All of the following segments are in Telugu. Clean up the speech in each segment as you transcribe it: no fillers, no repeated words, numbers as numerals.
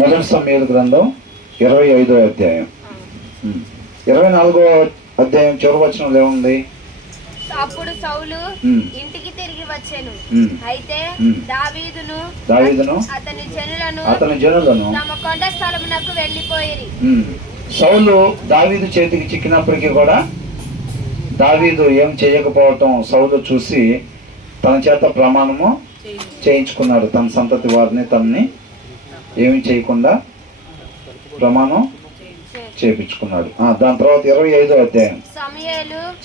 మొదటి సమూయేలు గ్రంథం 25వ అధ్యాయం 24వ అధ్యాయం చివరి వచనంలో ఏముంది? అప్పుడు సౌలు ఇంటికి తిరిగి వచ్చెను. అయితే దావీదును అతని జనులను తమ కొండ స్థలమునకు వెళ్ళిపోయిరి. సౌలు దావీదు చేతికి చిక్కినప్పటికీ కూడా దావీదు ఏం చేయకపోవటం సౌలు చూసి తన చేత ప్రమాణము చేయించుకున్నాడు. తన సంతతి వారిని తనని ఏమి చేయకుండా ప్రమాణం చేపించుకున్నాడు. దాని తర్వాత 25వ అధ్యాయం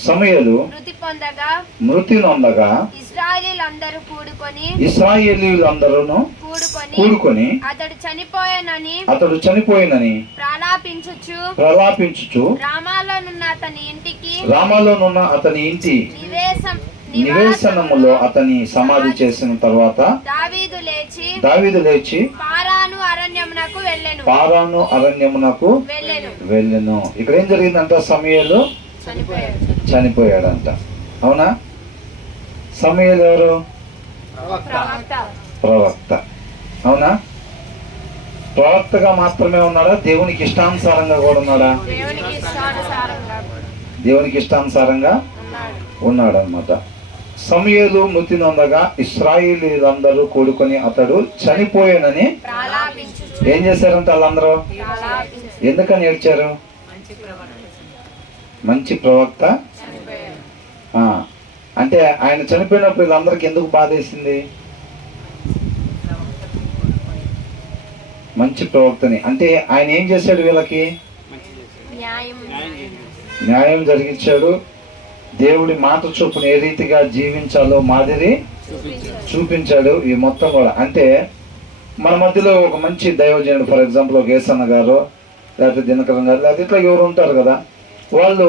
సమూయేలు మృతి నొందగా ఇశ్రాయేలీయులందరూ కూడుకొని అతడు చనిపోయినని ప్రలాపించుచు రామాలోనున్న అతని ఇంటి నివేశనములో అతని సమాధి చేసిన తర్వాత దావీదు లేచి పారాను అరణ్యమునకు వెళ్ళెను. ఇక్కడ ఏం జరిగిందంట? సమూయేలు చనిపోయాడంట. అవునా? సమూయేలు ఎవరు? ప్రవక్త. అవునా? ప్రవక్తగా మాత్రమే ఉన్నాడా? దేవునికి ఇష్టానుసారంగా కూడా ఉన్నాడా? దేవునికి ఇష్టానుసారంగా ఉన్నాడు అన్నమాట. సమూయేలు మృతి నొందగా ఇశ్రాయేలీయులందరూ కూడుకొని అతడు చనిపోయానని ఏం చేశారంట వాళ్ళందరూ? ఎందుకని ఏడ్చారు? మంచి ప్రవక్త అంటే ఆయన చనిపోయినప్పుడు వీళ్ళందరికీ ఎందుకు బాధేసింది? మంచి ప్రవక్తని అంటే ఆయన ఏం చేశాడు? వీళ్ళకి న్యాయం జరిగించాడు. దేవుడి మాట చొప్పున ఏ రీతిగా జీవించాలో మాదిరి చూపించాడు. ఈ మొత్తం కూడా అంటే మన మధ్యలో ఒక మంచి దైవజనుడు, ఫర్ ఎగ్జాంపుల్ ఒక ఏసన్న గారు లేకపోతే దినకరన్ గారు లేకపోతే ఇట్లా ఎవరు ఉంటారు కదా, వాళ్ళు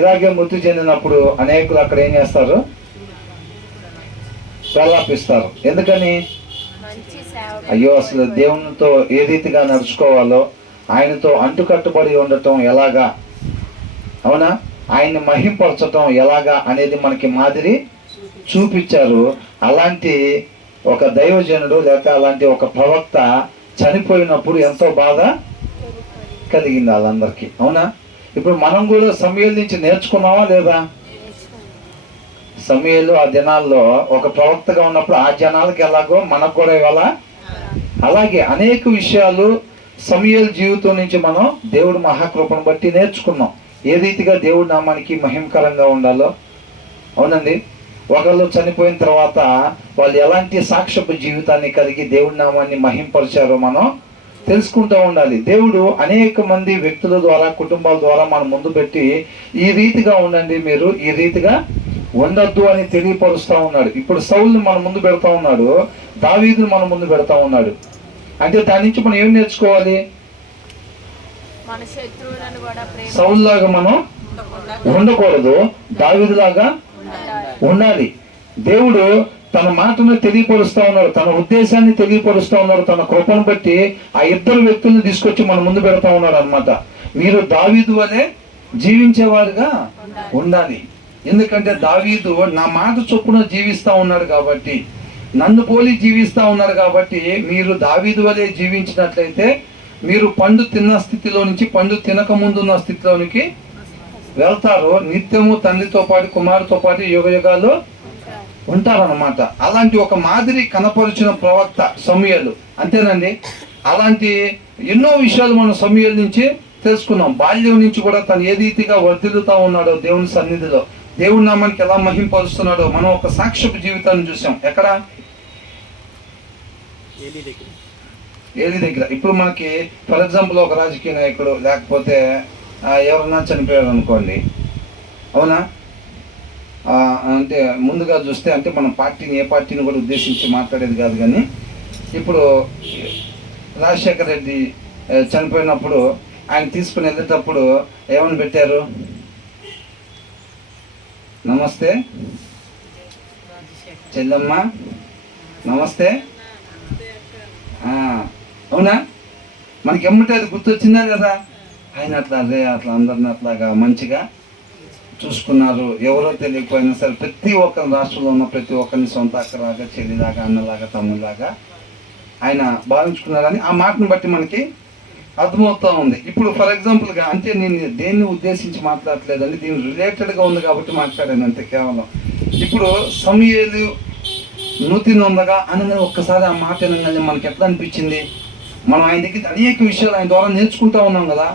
ఇలాగే మృతి చెందినప్పుడు అనేకులు అక్కడ ఏం చేస్తారు? ప్రలాపిస్తారు. ఎందుకని? అయ్యో అసలు దేవునితో ఏ రీతిగా నడుచుకోవాలో, ఆయనతో అంటుకట్టుబడి ఉండటం ఎలాగా, అవునా, ఆయన్ని మహింపరచటం ఎలాగా అనేది మనకి మాదిరి చూపించారు. అలాంటి ఒక దైవజనుడు లేక అలాంటి ఒక ప్రవక్త చనిపోయినప్పుడు ఎంతో బాధ కలిగింది వాళ్ళందరికీ. అవునా? ఇప్పుడు మనం కూడా సమూయేలు నుంచి నేర్చుకున్నావా లేదా? సమూయేలు ఆ జనాల్లో ఒక ప్రవక్తగా ఉన్నప్పుడు ఆ జనాలకి ఎలాగో మనకు కూడా ఇవాళ అలాగే అనేక విషయాలు సమూయేలు జీవితం నుంచి మనం దేవుడి మహాకృపను బట్టి నేర్చుకున్నాం. ఏ రీతిగా దేవుడి నామానికి మహిమకరంగా ఉండాలో. అవునండి. ఒకళ్ళు చనిపోయిన తర్వాత వాళ్ళు ఎలాంటి సాక్ష్యపు జీవితాన్ని కలిగి దేవుడి నామాన్ని మహింపరిచారో మనం తెలుసుకుంటూ ఉండాలి. దేవుడు అనేక మంది వ్యక్తుల ద్వారా, కుటుంబాల ద్వారా మన ముందు పెట్టి ఈ రీతిగా ఉండండి, మీరు ఈ రీతిగా ఉండద్దు అని తెలియపరుస్తూ ఉన్నాడు. ఇప్పుడు సౌలుని మన ముందు పెడతా ఉన్నాడు, దావీదుని మన ముందు పెడతా ఉన్నాడు. అంటే దాని నుంచి మనం ఏం నేర్చుకోవాలి? సౌలులాగా మనం ఉండకూడదు, దావీదులాగా ఉండాలి. దేవుడు తన మాటను తెలియపరుస్తూ ఉన్నాడు, తన ఉద్దేశాన్ని తెలియపరుస్తూ ఉన్నాడు. తన కృపను బట్టి ఆ ఇద్దరు వ్యక్తులను తీసుకొచ్చి మన ముందు పెడతా ఉన్నాడు అనమాట. మీరు దావీదు వలె జీవించేవారుగా ఉండాలి. ఎందుకంటే దావీదు నా మాట చొప్పున జీవిస్తూ ఉన్నాడు కాబట్టి, నన్ను పోలి జీవిస్తూ ఉన్నాడు కాబట్టి, మీరు దావీదు వలె జీవించినట్లయితే మీరు పండు తిన్న స్థితిలో నుంచి పండు తినక ముందున్న స్థితిలోనికి వెళ్తారు. నిత్యము తండ్రితో పాటు కుమారుతో పాటు యుగ యుగాలు ఉంటారన్నమాట. అలాంటి ఒక మాదిరి కనపరిచిన ప్రవక్త సమూయేలు. అంతేనండి. అలాంటి ఎన్నో విషయాలు మనం సమూయేలు నుంచి తెలుసుకున్నాం. బాల్యం నుంచి కూడా తను ఏ రీతిగా వర్ధిల్లుతా ఉన్నాడో దేవుని సన్నిధిలో, దేవుడి నామానికి ఎలా మహింపరుస్తున్నాడో మనం ఒక సాక్ష్యపు జీవితాన్ని చూసాం. ఎక్కడ? ఏలి దగ్గర. ఇప్పుడు మనకి ఫర్ ఎగ్జాంపుల్ ఒక రాజకీయ నాయకుడు లేకపోతే ఎవరన్నా చనిపోయారు అనుకోండి, అవునా, అంటే ముందుగా చూస్తే అంటే మనం పార్టీని ఏ పార్టీని కూడా ఉద్దేశించి మాట్లాడేది కాదు, కానీ ఇప్పుడు రాజశేఖర్ రెడ్డి చనిపోయినప్పుడు ఆయన తీసుకుని వెళ్ళేటప్పుడు ఏమని పెట్టారు? నమస్తే చెల్లమ్మ, నమస్తే. అవునా? మనకి ఎమ్మటే అది గుర్తొచ్చిందా లేదా? ఆయన అట్లా అట్లా అందరిని అట్లాగా మంచిగా చూసుకున్నారు. ఎవరో తెలియకపోయినా సరే ప్రతి ఒక్కరి రాష్ట్రంలో ఉన్న ప్రతి ఒక్కరిని సొంత అక్కలాగా, చెల్లిలాగా, అన్నలాగా, తమ్ములాగా ఆయన భావించుకున్నారని ఆ మాటను బట్టి మనకి అర్థమవుతూ ఉంది. ఇప్పుడు ఫర్ ఎగ్జాంపుల్గా, అంటే నేను దేన్ని ఉద్దేశించి మాట్లాడలేదండి, దీని రిలేటెడ్గా ఉంది కాబట్టి మాట్లాడాను అంతే కేవలం. ఇప్పుడు సమూయేలు నూతినొందగా అనగానే ఒక్కసారి ఆ మాట అనగానే మనకి ఎట్లా అనిపించింది? మనం ఆయన దగ్గర అనేక విషయాలు ఆయన ద్వారా నేర్చుకుంటా ఉన్నాం కదా.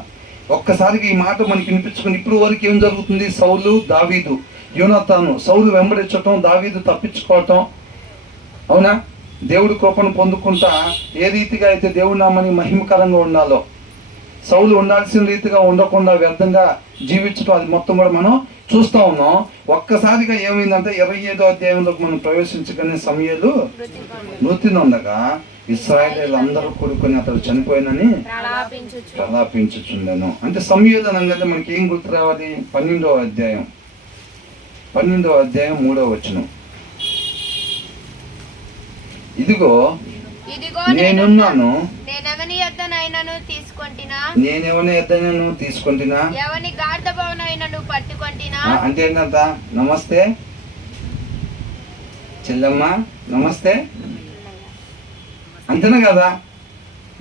ఒక్కసారికి ఈ మాట మనకి వినిపించుకుని ఇప్పుడు వరకు ఏం జరుగుతుంది? సౌలు, దావీదు, యోనాతాను, సౌలు వెంబడించటం, దావీదు తప్పించుకోవటం, అవునా? దేవుడి కృపను పొందుకుంటా ఏ రీతిగా అయితే దేవుడి నామని మహిమకరంగా ఉండాలో, సౌలు ఉండాల్సిన రీతిగా ఉండకుండా వ్యర్థంగా జీవించడం, అది మొత్తం కూడా మనం చూస్తూ ఉన్నాం. ఒక్కసారిగా ఏమైందంటే 25వ అధ్యాయంలోకి మనం ప్రవేశించగానే సమూయేలు నూతినొందగా ఇశ్రాయేలీయులు అందరూ కూడుకొని అతడు చనిపోయినని ప్రలాపించుచుండెను. అంటే సమూయేలు అనగానే మనకి ఏం గుర్తు రావాలి? 12వ అధ్యాయం 3వ వచనం. ఇదిగో నేనున్నాను, నేనెవని యొద్దనైనను తీసుకొంటినా, ఎవని గార్ధబమునైనను పట్టుకొంటినా. అంటే ఏంటంట? నమస్తే చెల్లమ్మ, నమస్తే అంతేనా కదా.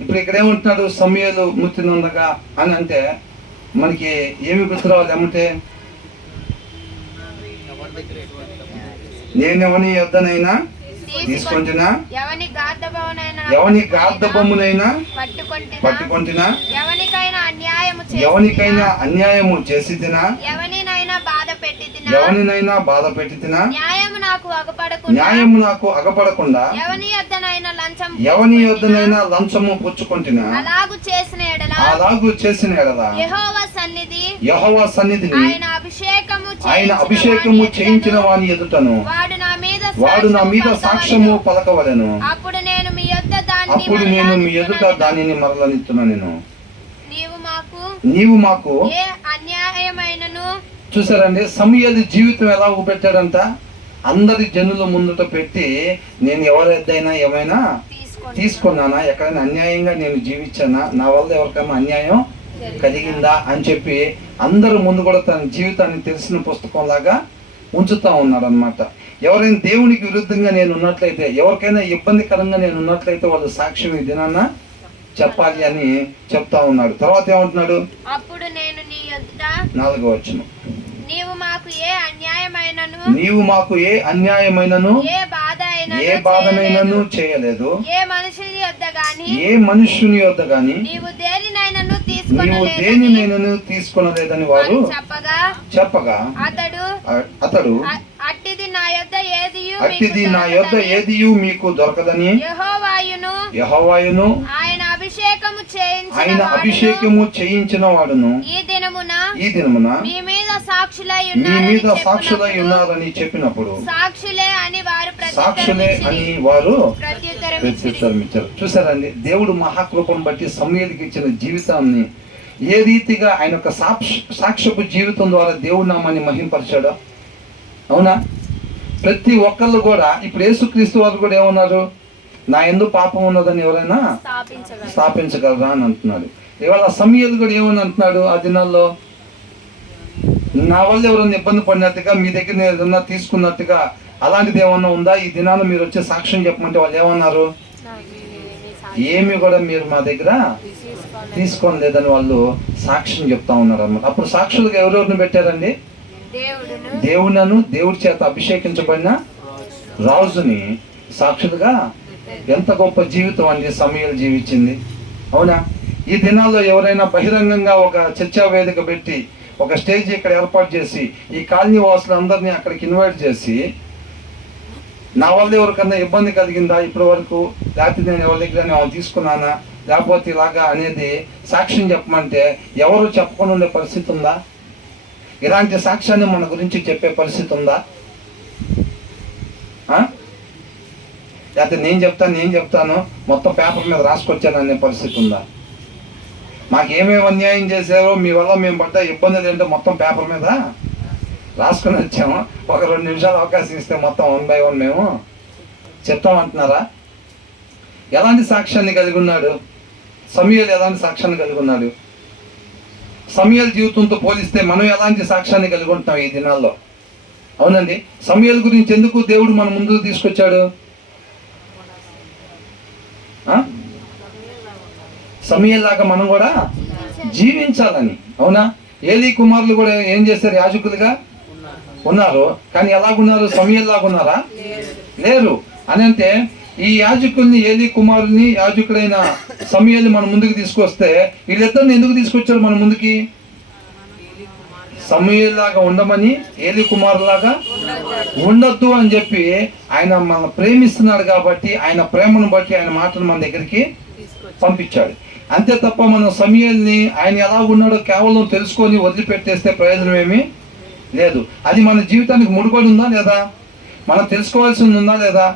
ఇప్పుడు ఇక్కడ ఏమంటున్నాడు? సమూయేలు నూతినొందగా అని అంటే మనకి ఏమి గుర్తు రావాలి? ఏమంటే నేనెవని యొద్దనైనా తీసుకొంటినా, ఎవని గార్ధబొమ్మునైనా పట్టుకొంటినా, ఎవనికైనా అన్యాయము చేసి తినా, ఎవనినైనా బాధ పెట్టి తినా, న్యాయము నాకు అగపడకుండా ఎవని యొద్దనైనా లంచము పుచ్చుకొంటినా, అలాగు చేసిన ఎడల యెహోవా సన్నిధిని ఆయన అభిషేకము చేయించిన వాని ఎదుటను వాడు నా మీద సాక్ష్యము పలకవలెను. అప్పుడు నేను మీ ఎదుట దానిని మరలనిస్తున్నా. నేను నీవు మాకు చూసారండి, సమూయేలు జీవితం ఎలా ఊపెట్టాడంట? అందరి జనుల ముందుట పెట్టి, నేను ఎవరైనా ఏమైనా తీసుకున్నానా, ఎక్కడైనా అన్యాయంగా నేను జీవించానా, నా వల్ల ఎవరికైనా అన్యాయం కలిగిందా అని చెప్పి అందరూ ముందు కూడా తన జీవితాన్ని తెలిసిన పుస్తకం లాగా ఉంచుతా ఉన్నాడు అనమాట. ఎవరైనా దేవునికి విరుద్ధంగా నేను ఉన్నట్లయితే, ఎవరికైనా ఇబ్బందికరంగా నేను ఉన్నట్లయితే వాళ్ళు సాక్ష్యం ఈ దినాన్న చెప్పాలి అని చెప్తా ఉన్నాడు. తర్వాత ఏమంటున్నాడు? అప్పుడు నేను నీ యొద్ద 4వ వచనం, నీవు మాకు ఏ అన్యాయమైనను ఏ బాధనైనను చేయలేదు, ఏ మనుషుని యొద్ద గాని నీవు దేనినైనను తీసుకొనలేదని వారు చెప్పగా అతడు అట్టిది నా యొద్ద ఏదియు మీకు దొరకదని యెహోవాయును ఆయన అభిషేకము చేయించిన వాడును ఈ దినమున మీ మీద సాక్షులై ఉన్నారని చెప్పినప్పుడు సాక్షులే అని వారు ప్రత్యుత్తరం ఇచ్చారు. చూసారండి, దేవుడు మహాకృపను బట్టి సమూయేలుకి ఇచ్చిన జీవితాన్ని ఏ రీతిగా ఆయన యొక్క సాక్ష్యపు జీవితం ద్వారా దేవుడి నామాన్ని మహింపరిచాడో. అవునా? ప్రతి ఒక్కళ్ళు కూడా ఇప్పుడు యేసుక్రీస్తు వారు కూడా ఏమన్నారు? నా యందు పాపం ఉన్నదని ఎవరైనా స్థాపించగలరా అని అంటున్నాడు. ఇవాళ సమూయేలు కూడా ఏమని అంటున్నాడు? ఆ దినాల్లో నా వల్ల ఎవరైనా ఇబ్బంది పడినట్టుగా, మీ దగ్గర నేను ఏదన్నా తీసుకున్నట్టుగా అలాంటిది ఏమన్నా ఉందా? ఈ దినాన్ని మీరు వచ్చే సాక్ష్యం చెప్పమంటే వాళ్ళు ఏమన్నారు? ఏమి కూడా మీరు మా దగ్గర తీసుకొని లేదని వాళ్ళు సాక్ష్యం చెప్తా ఉన్నారు అన్నమాట. అప్పుడు సాక్షులుగా ఎవరెవరిని పెట్టారండి? దేవుడును, దేవుడి చేత అభిషేకించబడిన రాజుని సాక్షులుగా. ఎంత గొప్ప జీవితం అండి సమూయేలు జీవించింది. అవునా? ఈ దినాల్లో ఎవరైనా బహిరంగంగా ఒక చర్చా వేదిక పెట్టి, ఒక స్టేజ్ ఇక్కడ ఏర్పాటు చేసి, ఈ కాలనీ వాసులందరినీ అక్కడికి ఇన్వైట్ చేసి, నా వల్ల ఎవరికన్నా ఇబ్బంది కలిగిందా ఇప్పటి వరకు, లేకపోతే నేను ఎవరి దగ్గర నేను తీసుకున్నానా, లేకపోతే ఇలాగా అనేది సాక్ష్యం చెప్పమంటే ఎవరు చెప్పకుండా ఉండే పరిస్థితి ఉందా? ఇలాంటి సాక్ష్యాన్ని మన గురించి చెప్పే పరిస్థితి ఉందా? లేకపోతే నేను చెప్తాను మొత్తం పేపర్ మీద రాసుకొచ్చాను అనే పరిస్థితి ఉందా? మాకేమేమి అన్యాయం చేశారో, మీ వల్ల మేము పడ్డ ఇబ్బందులు ఏంటో మొత్తం పేపర్ మీద రాసుకొని వచ్చాము, ఒక 2 నిమిషాలు అవకాశం ఇస్తే మొత్తం 1 by 1 మేము చెప్తామంటున్నారా? ఎలాంటి సాక్ష్యాన్ని కలిగి ఉన్నాడు సమూయేలు? ఎలాంటి సాక్ష్యాన్ని కలిగి ఉన్నాడు? సమూయేలు జీవితంతో పోలిస్తే మనం ఎలాంటి సాక్ష్యాన్ని కలిగి ఉంటాం ఈ దినాల్లో? అవునండి, సమూయేలు గురించి ఎందుకు దేవుడు మన ముందుకు తీసుకొచ్చాడు? సమయలాగా మనం కూడా జీవించాలని. అవునా? ఏలీ కుమారులు కూడా ఏం చేశారు? యాజకులుగా ఉన్నారు, కానీ ఎలాగున్నారు? సమయలాగా ఉన్నారా? లేరు. అని అంటే ఈ యాజకుల్ని, ఏలీ కుమారుల్ని, యాజకుడైన సమయల్ని మన ముందుకు తీసుకొస్తే వీళ్ళిద్దరిని ఎందుకు తీసుకొచ్చారు మన ముందుకి? సమయలాగా ఉండమని, ఏలీ కుమారులాగా ఉండొద్దు అని చెప్పి ఆయన మన ప్రేమిస్తున్నాడు కాబట్టి, ఆయన ప్రేమను బట్టి ఆయన మాటను మన దగ్గరికి పంపించాడు. అంతే తప్ప మనం సమయల్ని ఆయన ఎలా ఉన్నాడో కేవలం తెలుసుకొని వదిలిపెట్టేస్తే ప్రయోజనం ఏమీ లేదు. అది మన జీవితానికి ముడిపడి ఉందా లేదా? మనం తెలుసుకోవాల్సి ఉందా లేదా?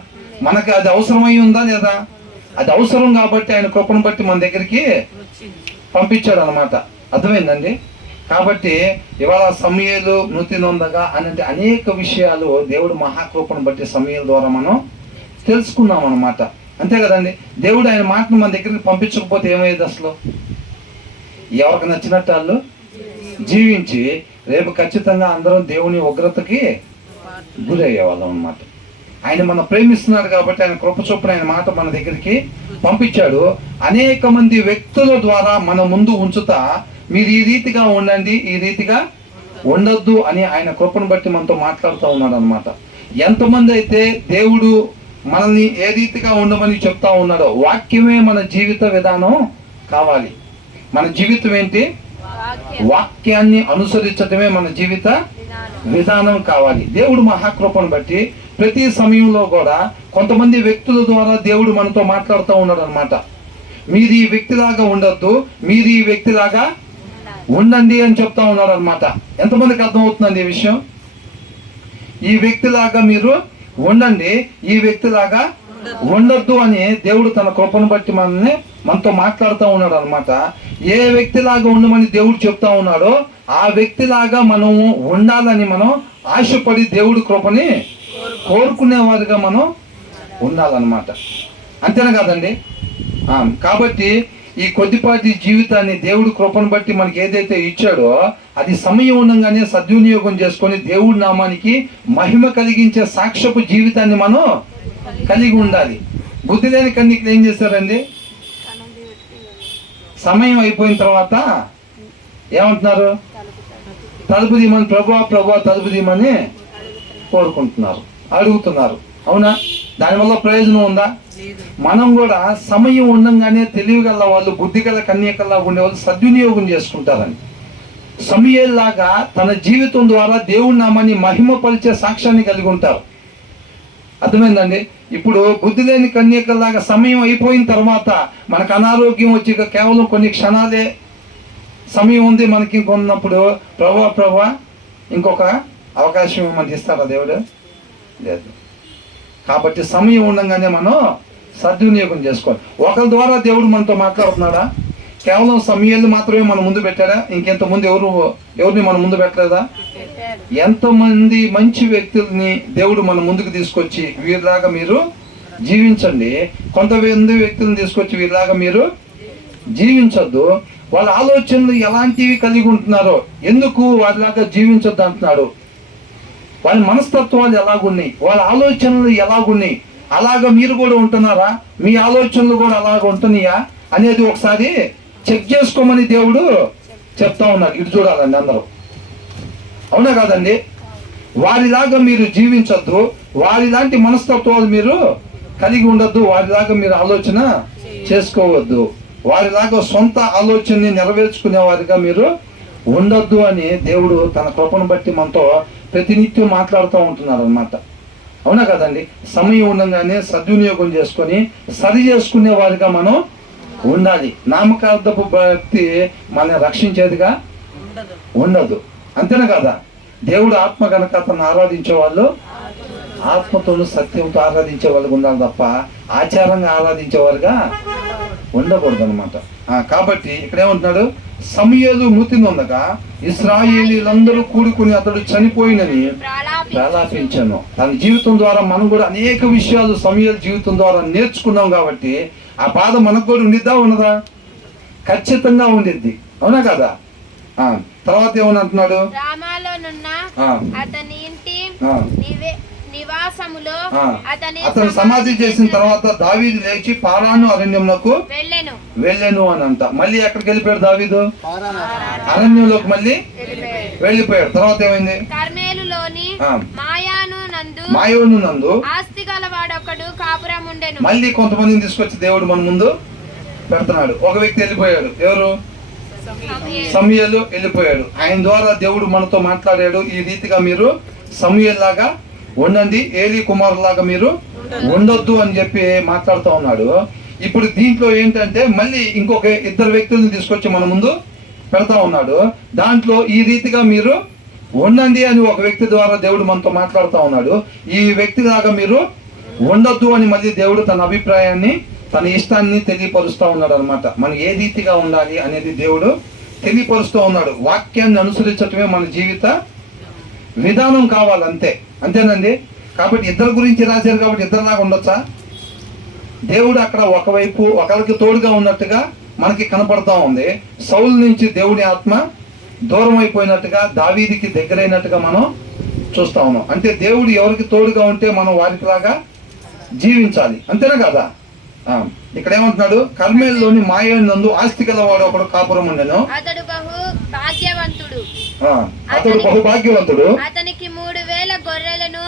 మనకి అది అవసరమై ఉందా లేదా? అది అవసరం కాబట్టి ఆయన కృపను బట్టి మన దగ్గరికి పంపించాడు అన్నమాట. అర్థమైందండి? కాబట్టి ఇవాళ సమయలు మృతి నొందగా అని అంటే అనేక విషయాలు దేవుడు మహాకృపను బట్టి సమయాల ద్వారా మనం తెలుసుకున్నాం అన్నమాట. అంతే కదండి? దేవుడు ఆయన మాటను మన దగ్గరికి పంపించకపోతే ఏమయ్యేది? అసలు ఎవరికి నచ్చినట్టు వాళ్ళు జీవించి రేపు ఖచ్చితంగా అందరం దేవుని ఉగ్రతకి గురయ్యేవాళ్ళం అన్నమాట. ఆయన మనం ప్రేమిస్తున్నాడు కాబట్టి ఆయన కృప చొప్పున ఆయన మాట మన దగ్గరికి పంపించాడు. అనేక మంది వ్యక్తుల ద్వారా మన ముందు ఉంచుతా మీరు ఈ రీతిగా ఉండండి, ఈ రీతిగా ఉండొద్దు అని ఆయన కృపను బట్టి మనతో మాట్లాడుతూ ఉన్నాడు అనమాట. ఎంతమంది అయితే దేవుడు మనల్ని ఏ రీతిగా ఉండమని చెప్తా ఉన్నాడో, వాక్యమే మన జీవిత విధానం కావాలి. మన జీవితం ఏంటి? వాక్యాన్ని అనుసరించడమే మన జీవిత విధానం కావాలి. దేవుడు మహాకృపను బట్టి ప్రతి సమయంలో కూడా కొంతమంది వ్యక్తుల ద్వారా దేవుడు మనతో మాట్లాడుతూ ఉన్నాడు అనమాట. మీరు ఈ వ్యక్తిలాగా ఉండొద్దు, మీరు ఈ వ్యక్తిలాగా ఉండండి అని చెప్తా ఉన్నాడు అనమాట. ఎంతమందికి అర్థమవుతుందండి ఈ విషయం? ఈ వ్యక్తిలాగా మీరు ఉండండి, ఈ వ్యక్తిలాగా ఉండొద్దు అని దేవుడు తన కృపను బట్టి మనతో మాట్లాడుతూ ఉన్నాడు అనమాట. ఏ వ్యక్తిలాగా ఉండమని దేవుడు చెప్తా ఉన్నాడో ఆ వ్యక్తిలాగా మనం ఉండాలని మనం ఆశపడి దేవుడి కృపని కోరుకునేవారుగా మనం ఉండాలన్నమాట. అంతేనా కాదండి? కాబట్టి ఈ కొద్దిపాటి జీవితాన్ని దేవుడి కృపను బట్టి మనకి ఏదైతే ఇచ్చాడో అది సమయం ఉండగానే సద్వినియోగం చేసుకొని దేవుడి నామానికి మహిమ కలిగించే సాక్ష్యపు జీవితాన్ని మనం కలిగి ఉండాలి. బుద్ధి లేని కన్యకలు ఏం చేశారండి? సమయం అయిపోయిన తర్వాత ఏమంటున్నారు? తలుపు తీయమని, ప్రభా తలుపు తీయమని కోరుకుంటున్నారు, అడుగుతున్నారు. అవునా? దానివల్ల ప్రయోజనం ఉందా? మనం కూడా సమయం ఉండగానే తెలివిగల వాళ్ళు, బుద్ధి గల కన్యకల్లా ఉండేవాళ్ళు సద్వినియోగం చేసుకుంటారని. సమయలాగా తన జీవితం ద్వారా దేవుడి నామాన్ని మహిమపరిచే సాక్ష్యాన్ని కలిగి ఉంటారు. అర్థమైందండి? ఇప్పుడు బుద్ధి లేని కన్యకల్లాగా సమయం అయిపోయిన తర్వాత మనకు అనారోగ్యం వచ్చి కేవలం కొన్ని క్షణాలే సమయం ఉంది మనకి కొన్నప్పుడు, ప్రభా ఇంకొక అవకాశం మనకి ఇస్తాడా దేవుడు? లేదు. కాబట్టి సమయం ఉండగానే మనం సద్వినియోగం చేసుకోవాలి. ఒకరి ద్వారా దేవుడు మనతో మాట్లాడుతున్నాడా? కేవలం సమయాలు మాత్రమే మన ముందు పెట్టాడా? ఇంకెంత ముందు ఎవరిని మన ముందు పెట్టలేదా? ఎంతమంది మంచి వ్యక్తుల్ని దేవుడు మన ముందుకు తీసుకొచ్చి వీరిలాగా మీరు జీవించండి, కొంతమంది వ్యక్తులను తీసుకొచ్చి వీరిలాగా మీరు జీవించొద్దు, వాళ్ళ ఆలోచనలు ఎలాంటివి కలిగి ఉంటున్నారో, ఎందుకు వారిలాగా జీవించొద్దు అంటున్నాడు, వాళ్ళ మనస్తత్వాలు ఎలాగున్నాయి, వాళ్ళ ఆలోచనలు ఎలాగున్నాయి, అలాగా మీరు కూడా ఉంటున్నారా, మీ ఆలోచనలు కూడా అలాగ ఉంటున్నాయా అనేది ఒకసారి చెక్ చేసుకోమని దేవుడు చెప్తా ఉన్నాడు. ఇటు చూడాలండి అందరూ. అవునా కాదండి? వారిలాగా మీరు జీవించొద్దు, వారిలాంటి మనస్తత్వాలు మీరు కలిగి ఉండొద్దు, వారిలాగా మీరు ఆలోచన చేసుకోవద్దు, వారిలాగా సొంత ఆలోచనని నెరవేర్చుకునే వారిగా మీరు ఉండొద్దు అని దేవుడు తన కృపను బట్టి మనతో ప్రతినిత్యం మాట్లాడుతూ ఉంటున్నారు అన్నమాట. అవునా కదండి? సమయం ఉండగానే సద్వినియోగం చేసుకొని సరి చేసుకునే వారిగా మనం ఉండాలి. నామకార్థపు భక్తి మన రక్షించేదిగా ఉండదు. అంతేనా కదా? దేవుడు ఆత్మ కనుక అతను ఆరాధించే వాళ్ళు ఆత్మతోనూ సత్యంతో ఆరాధించే వాళ్ళకి ఉండాలి తప్ప ఆచారంగా ఆరాధించేవారుగా ఉండకూడదు అనమాట. కాబట్టి ఇక్కడ ఏమంటున్నాడు? సమయలు మృతి నొందగా ఇశ్రాయేలీలందరూ కూడుకుని అతడు చనిపోయినని ప్రలాపించాను. తన జీవితం ద్వారా మనం కూడా అనేక విషయాలు సమయల జీవితం ద్వారా నేర్చుకున్నాం కాబట్టి ఆ బాధ మనకు కూడా ఉండిద్దా ఉన్నదా? ఖచ్చితంగా ఉండిద్ది. అవునా కదా? తర్వాత ఏమని అంటున్నాడు? రామాలోనున్న అతని ఇంటి నివాసములో అతను సమాధి చేసిన తర్వాత దావీదు లేచి పారాను అరణ్యంలోకి వెళ్ళాను అని అంట. మళ్ళీ ఎక్కడికి వెళ్ళిపోయాడు దావీదు? అరణ్యంలోకి మళ్ళీ వెళ్ళిపోయాడు. తర్వాత ఏమైంది? కర్మేలులోని మాయోను నందు ఆస్తి గలవాడొకడు కాపురం ఉండెను. మళ్ళీ కొంతమందిని తీసుకొచ్చి దేవుడు మన ముందు పెడుతున్నాడు. ఒక వ్యక్తి వెళ్ళిపోయాడు. ఎవరు? సమూయేలు వెళ్ళిపోయాడు. ఆయన ద్వారా దేవుడు మనతో మాట్లాడాడు. ఈ రీతిగా మీరు సమూయేలు లాగా ఉండండి, ఏలీ కుమారులాగా మీరు ఉండొద్దు అని చెప్పి మాట్లాడుతూ ఉన్నాడు. ఇప్పుడు దీంట్లో ఏంటంటే మళ్ళీ ఇంకొక ఇద్దరు వ్యక్తుల్ని తీసుకొచ్చి మన ముందు పెడతా ఉన్నాడు. దాంట్లో ఈ రీతిగా మీరు ఉండండి అని ఒక వ్యక్తి ద్వారా దేవుడు మనతో మాట్లాడుతూ ఉన్నాడు. ఈ వ్యక్తి లాగా మీరు ఉండొద్దు అని మళ్ళీ దేవుడు తన అభిప్రాయాన్ని, తన ఇష్టాన్ని తెలియపరుస్తూ ఉన్నాడు అనమాట. మనం ఏ రీతిగా ఉండాలి అనేది దేవుడు తెలియపరుస్తూ ఉన్నాడు. వాక్యాన్ని అనుసరించటమే మన జీవిత విధానం కావాలంతే, అంతేనండి. కాబట్టి ఇద్దరు గురించి రాశారు కాబట్టి ఇద్దరులాగా ఉండొచ్చా? దేవుడు అక్కడ ఒకవైపు ఒకరికి తోడుగా ఉన్నట్టుగా మనకి కనపడతా ఉంది. సౌలు నుంచి దేవుని ఆత్మ దూరం అయిపోయినట్టుగా, దావీదికి దగ్గరైనట్టుగా మనం చూస్తా ఉన్నాం. అంటే దేవుడు ఎవరికి తోడుగా ఉంటే మనం వారికి లాగా జీవించాలి, అంతేనా కదా? ఇక్కడ ఏమంటున్నాడు? కర్మేలులోని మాయోను నందు ఆస్తి గలవాడు ఒకడు కాపురం ఉండెను. అతడు బహు భాగ్యవంతుడు. అతనికి 3,000 గొర్రెలను,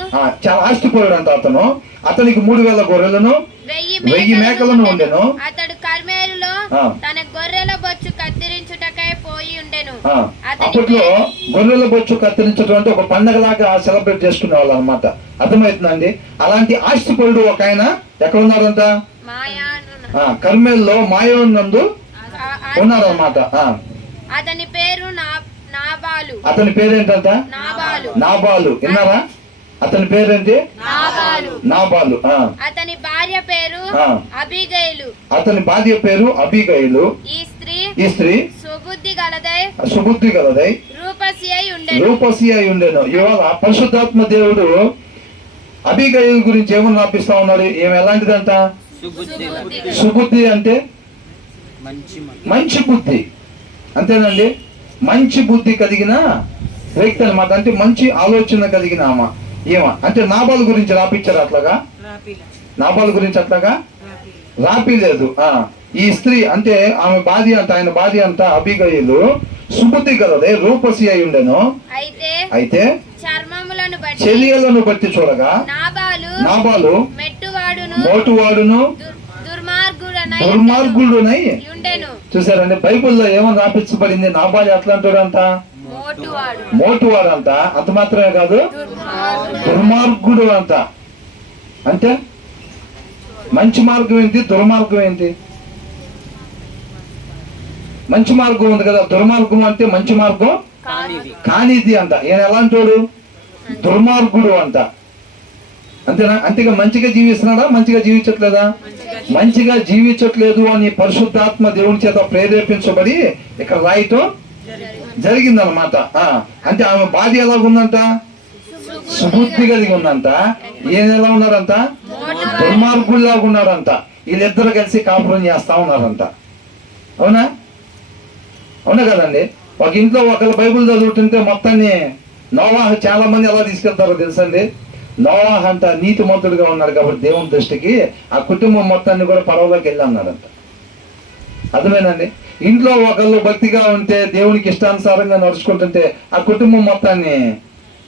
చాలా ఆస్తిపరుడు అంట అతను. అతనికి 3,000 గొర్రెలను, 1000 మేకలను ఉండెను. అతడు కర్మేలులో తన గొర్రెల బొచ్చు కత్తిరించుటకై పోయి ఉండెను. అప్పట్లో గొర్రెల బొచ్చు కత్తిరించడం అంటే ఒక పండగలాగా సెలబ్రేట్ చేసుకునే వాళ్ళు అనమాట. అర్థమవుతుందండి? అలాంటి ఆస్తిపరుడు ఒక ఆయన ఎక్కడ ఉన్నాడంట? కర్మేల్లో మాయోను నందు ఉన్నాడు అనమాట. అతని పేరు నాబాలు. అతని పేరేంటంట? నాబాలు. విన్నారా? అతని పేరేంటి? నాబాలు. అతని భార్య పేరు అబీగైలు. అతని భార్య పేరు అబీగైలు. ఈ స్త్రీ సుబుద్ధి గలదై రూపసి అయి ఉండెను. ఇవాళ పరిశుద్ధాత్మ దేవుడు అబీగైలు గురించి ఏమని రాపిస్తా ఉన్నాడు? ఎలాంటిదంట? సుబుద్ధి అంటే మంచి బుద్ధి, అంతేనండి. మంచి బుద్ధి కలిగిన వ్యక్తి అనమాట. అంటే మంచి ఆలోచన కలిగిన ఆమె. అంటే నాబాలు గురించి రాపిచ్చారు అట్లాగా? నాబాలు గురించి అట్లాగా రాపిలేదు. ఈ స్త్రీ అంటే ఆమె భార్య అంట, ఆయన భార్య అంట అబీగైలు సుబుద్ధి గలదే రూపసి అయి ఉండెను. అయితే చర్యలను బట్టి చూడగా నాబాలు మోటువాడును దుర్మార్గుడునై. చూసారండి, బైబుల్లో ఏమని రాపించబడింది? నాబాలు ఎట్లా అంటాడంట? మోటువాడు అంట. అంత మాత్రమే కాదు, దుర్మార్గుడు అంట. అంటే మంచి మార్గం ఏంటి, దుర్మార్గం ఏంటి? మంచి మార్గం ఉంది కదా, దుర్మార్గం అంటే మంచి మార్గం కానిది అంట. ఈయన ఎలాంటోడు? దుర్మార్గుడు అంట. అంతేనా? అంతేగా మంచిగా జీవిస్తున్నాడా? మంచిగా జీవించట్లేదా? మంచిగా జీవించట్లేదు అని పరిశుద్ధాత్మ దేవుని చేత ప్రేరేపించబడి ఇక్కడ రాయటం జరిగిందనమాట. అంటే ఆమె భార్య ఎలాగుందంట? సుబుద్ధి కలిగి ఉందంట. ఈయన ఎలా ఉన్నారంట? దుర్మార్గుల్లాగా ఉన్నారంట. వీళ్ళిద్దరు కలిసి కాపురం చేస్తా ఉన్నారంట. అవునా? అవునా కదండి? ఒక ఇంట్లో ఒకరు బైబుల్ చదువుతుంటే మొత్తాన్ని నోవాహు చాలా మంది ఎలా తీసుకెళ్తారో తెలుసండి. నోవాహు అంట నీతిమంతుడుగా ఉన్నాడు కాబట్టి దేవుని దృష్టికి ఆ కుటుంబం మొత్తాన్ని కూడా పడవలోకి వెళ్ళి అన్నాడంట. అర్థమేనండి? ఇంట్లో ఒకళ్ళు భక్తిగా ఉంటే, దేవునికి ఇష్టానుసారంగా నడుచుకుంటుంటే ఆ కుటుంబం మొత్తాన్ని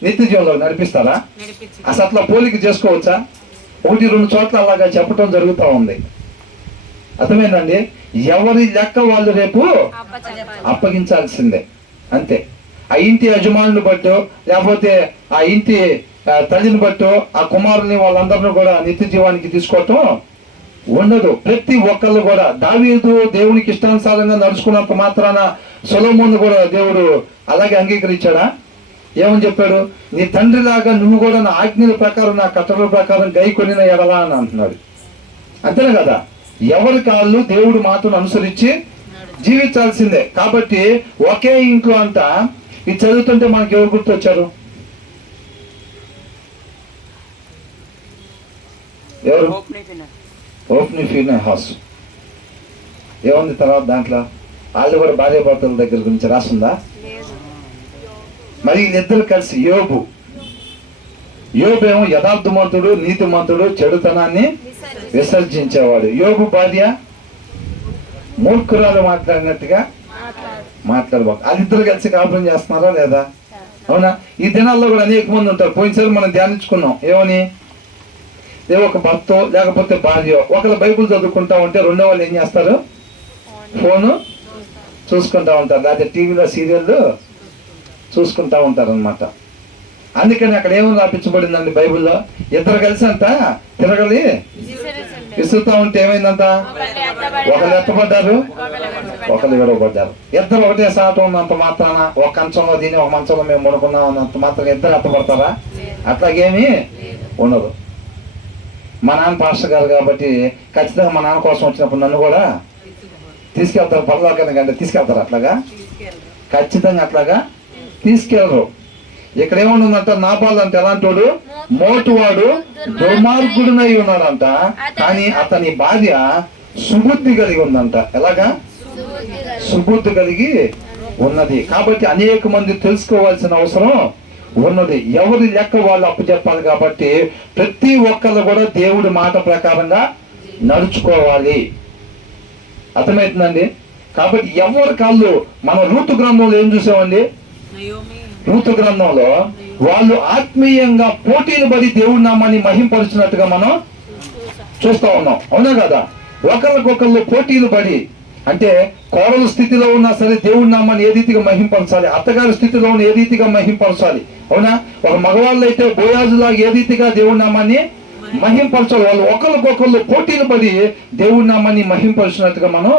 నిత్య జీవంలో నడిపిస్తారా? అసలు అట్లా పోలిక చేసుకోవచ్చా? 1-2 చోట్ల అలాగా చెప్పటం జరుగుతూ ఉంది. అర్థమేనండి? ఎవరి లెక్క వాళ్ళు రేపు అప్పగించాల్సిందే, అంతే. ఆ ఇంటి యజమానుని బట్టో లేకపోతే ఆ ఇంటి తల్లిని బట్టో ఆ కుమారుని వాళ్ళందరినీ కూడా నిత్య జీవానికి తీసుకోవటం ఉండదు. ప్రతి ఒక్కళ్ళు కూడా దావీదు దేవునికి ఇష్టానుసారంగా నడుచుకున్నంత మాత్రాన సొలొమోను కూడా దేవుడు అలాగే అంగీకరించాడా? ఏమని చెప్పాడు? నీ తండ్రిలాగా నువ్వు కూడా నా ఆజ్ఞల ప్రకారం, నా కట్టడల ప్రకారం గైకొనిన ఎడలా అని అంటున్నాడు. అంతేనా కదా? ఎవరి కాళ్ళు దేవుడు మాటను అనుసరించి జీవించాల్సిందే. కాబట్టి ఒకే ఇంట్లో అంట ఇది చదువుతుంటే మనకి ఎవరు గుర్తొచ్చారు? ఎవరు? Open Phinehas. ఏముంది తర్వాత దాంట్లో? వాళ్ళు కూడా భార్య భర్తల దగ్గర గురించి రాస్తుందా? మరి వీళ్ళిద్దరు కలిసి యోబు యోబు ఏమో యథార్థమంతుడు, నీతిమంతుడు, చెడుతనాన్ని విసర్జించేవాడు. యోబు భార్య మూర్ఖురాలు మాట్లాడినట్టుగా మాట్లాడబాకు. వాళ్ళిద్దరు కలిసి కాపురం చేస్తున్నారా లేదా? అవునా? ఈ దినాల్లో కూడా అనేక మంది ఉంటారు. పోయినసారి మనం ధ్యానించుకున్నాం ఏమని, ఒక భర్త లేకపోతే భార్య ఒకరు బైబుల్ చదువుకుంటా ఉంటే రెండో వాళ్ళు ఏం చేస్తారు, ఫోను చూసుకుంటా ఉంటారు, లేకపోతే టీవీలో సీరియల్ చూసుకుంటా ఉంటారు అనమాట. అందుకని అక్కడ ఏమని రాపించబడిందండి బైబుల్లో, ఇద్దరు కలిసి అంట తిరగలి విసురుతా ఉంటే ఏమైందంట, ఒకరు ఎత్తపడ్డారు, ఒకరు విడవబడ్డారు. ఇద్దరు ఒకటే సాటం ఉన్నంత మాత్రాన ఒక కంచంలో దీని ఒక మంచంలో మేము పడుకున్నాం అన్నంత మాత్రం ఇద్దరు ఎత్తపడతారా? అట్లాగేమీ ఉండదు. మా నాన్న పాస్టర్ గారు కాబట్టి ఖచ్చితంగా మా నాన్న కోసం వచ్చినప్పుడు నన్ను కూడా తీసుకెళ్తారు, పరలోకానికి కంటే తీసుకెళ్తారు. అట్లాగా ఖచ్చితంగా అట్లాగా తీసుకెళ్ళరు. ఇక్కడ ఏమనుందంట, నాబాలు అంటే ఎలాంటోడు, మోటువాడు, దుర్మార్గుడునై ఉన్నాడంట. కానీ అతని భార్య సుబుద్ధి కలిగి ఉందంట. ఎలాగా? సుబుద్ధి కలిగి ఉన్నది. కాబట్టి అనేక మంది తెలుసుకోవాల్సిన అవసరం ఉన్నది. ఎవరి లెక్క వాళ్ళు అప్పచెప్పాలి. కాబట్టి ప్రతి ఒక్కరు కూడా దేవుడి మాట ప్రకారంగా నడుచుకోవాలి. అర్థమవుతుందండి? కాబట్టి ఎవరి కాళ్ళు, మన రూతు గ్రంథంలో ఏం చూసామండి, రూతు గ్రంథంలో వాళ్ళు ఆత్మీయంగా పోటీలు పడి దేవుడి నామాన్ని మహింపరుచినట్టుగా మనం చూస్తా ఉన్నాం. అవునా కదా? ఒకరికొకళ్ళు పోటీలు పడి, అంటే కోడలు స్థితిలో ఉన్నా సరే దేవుడి నామాన్ని ఏ రీతిగా మహింపరచాలి, అత్తగారి స్థితిలో ఉన్న ఏ రీతిగా మహింపరచాలి. అవునా? ఒక మగవాళ్ళు అయితే బోయాజులాగా ఏ రీతిగా దేవుడి నామాన్ని మహింపరచాలి. వాళ్ళు ఒకరికొకళ్ళు పోటీలు పడి దేవుడి నామాన్ని మహింపరిచినట్టుగా మనం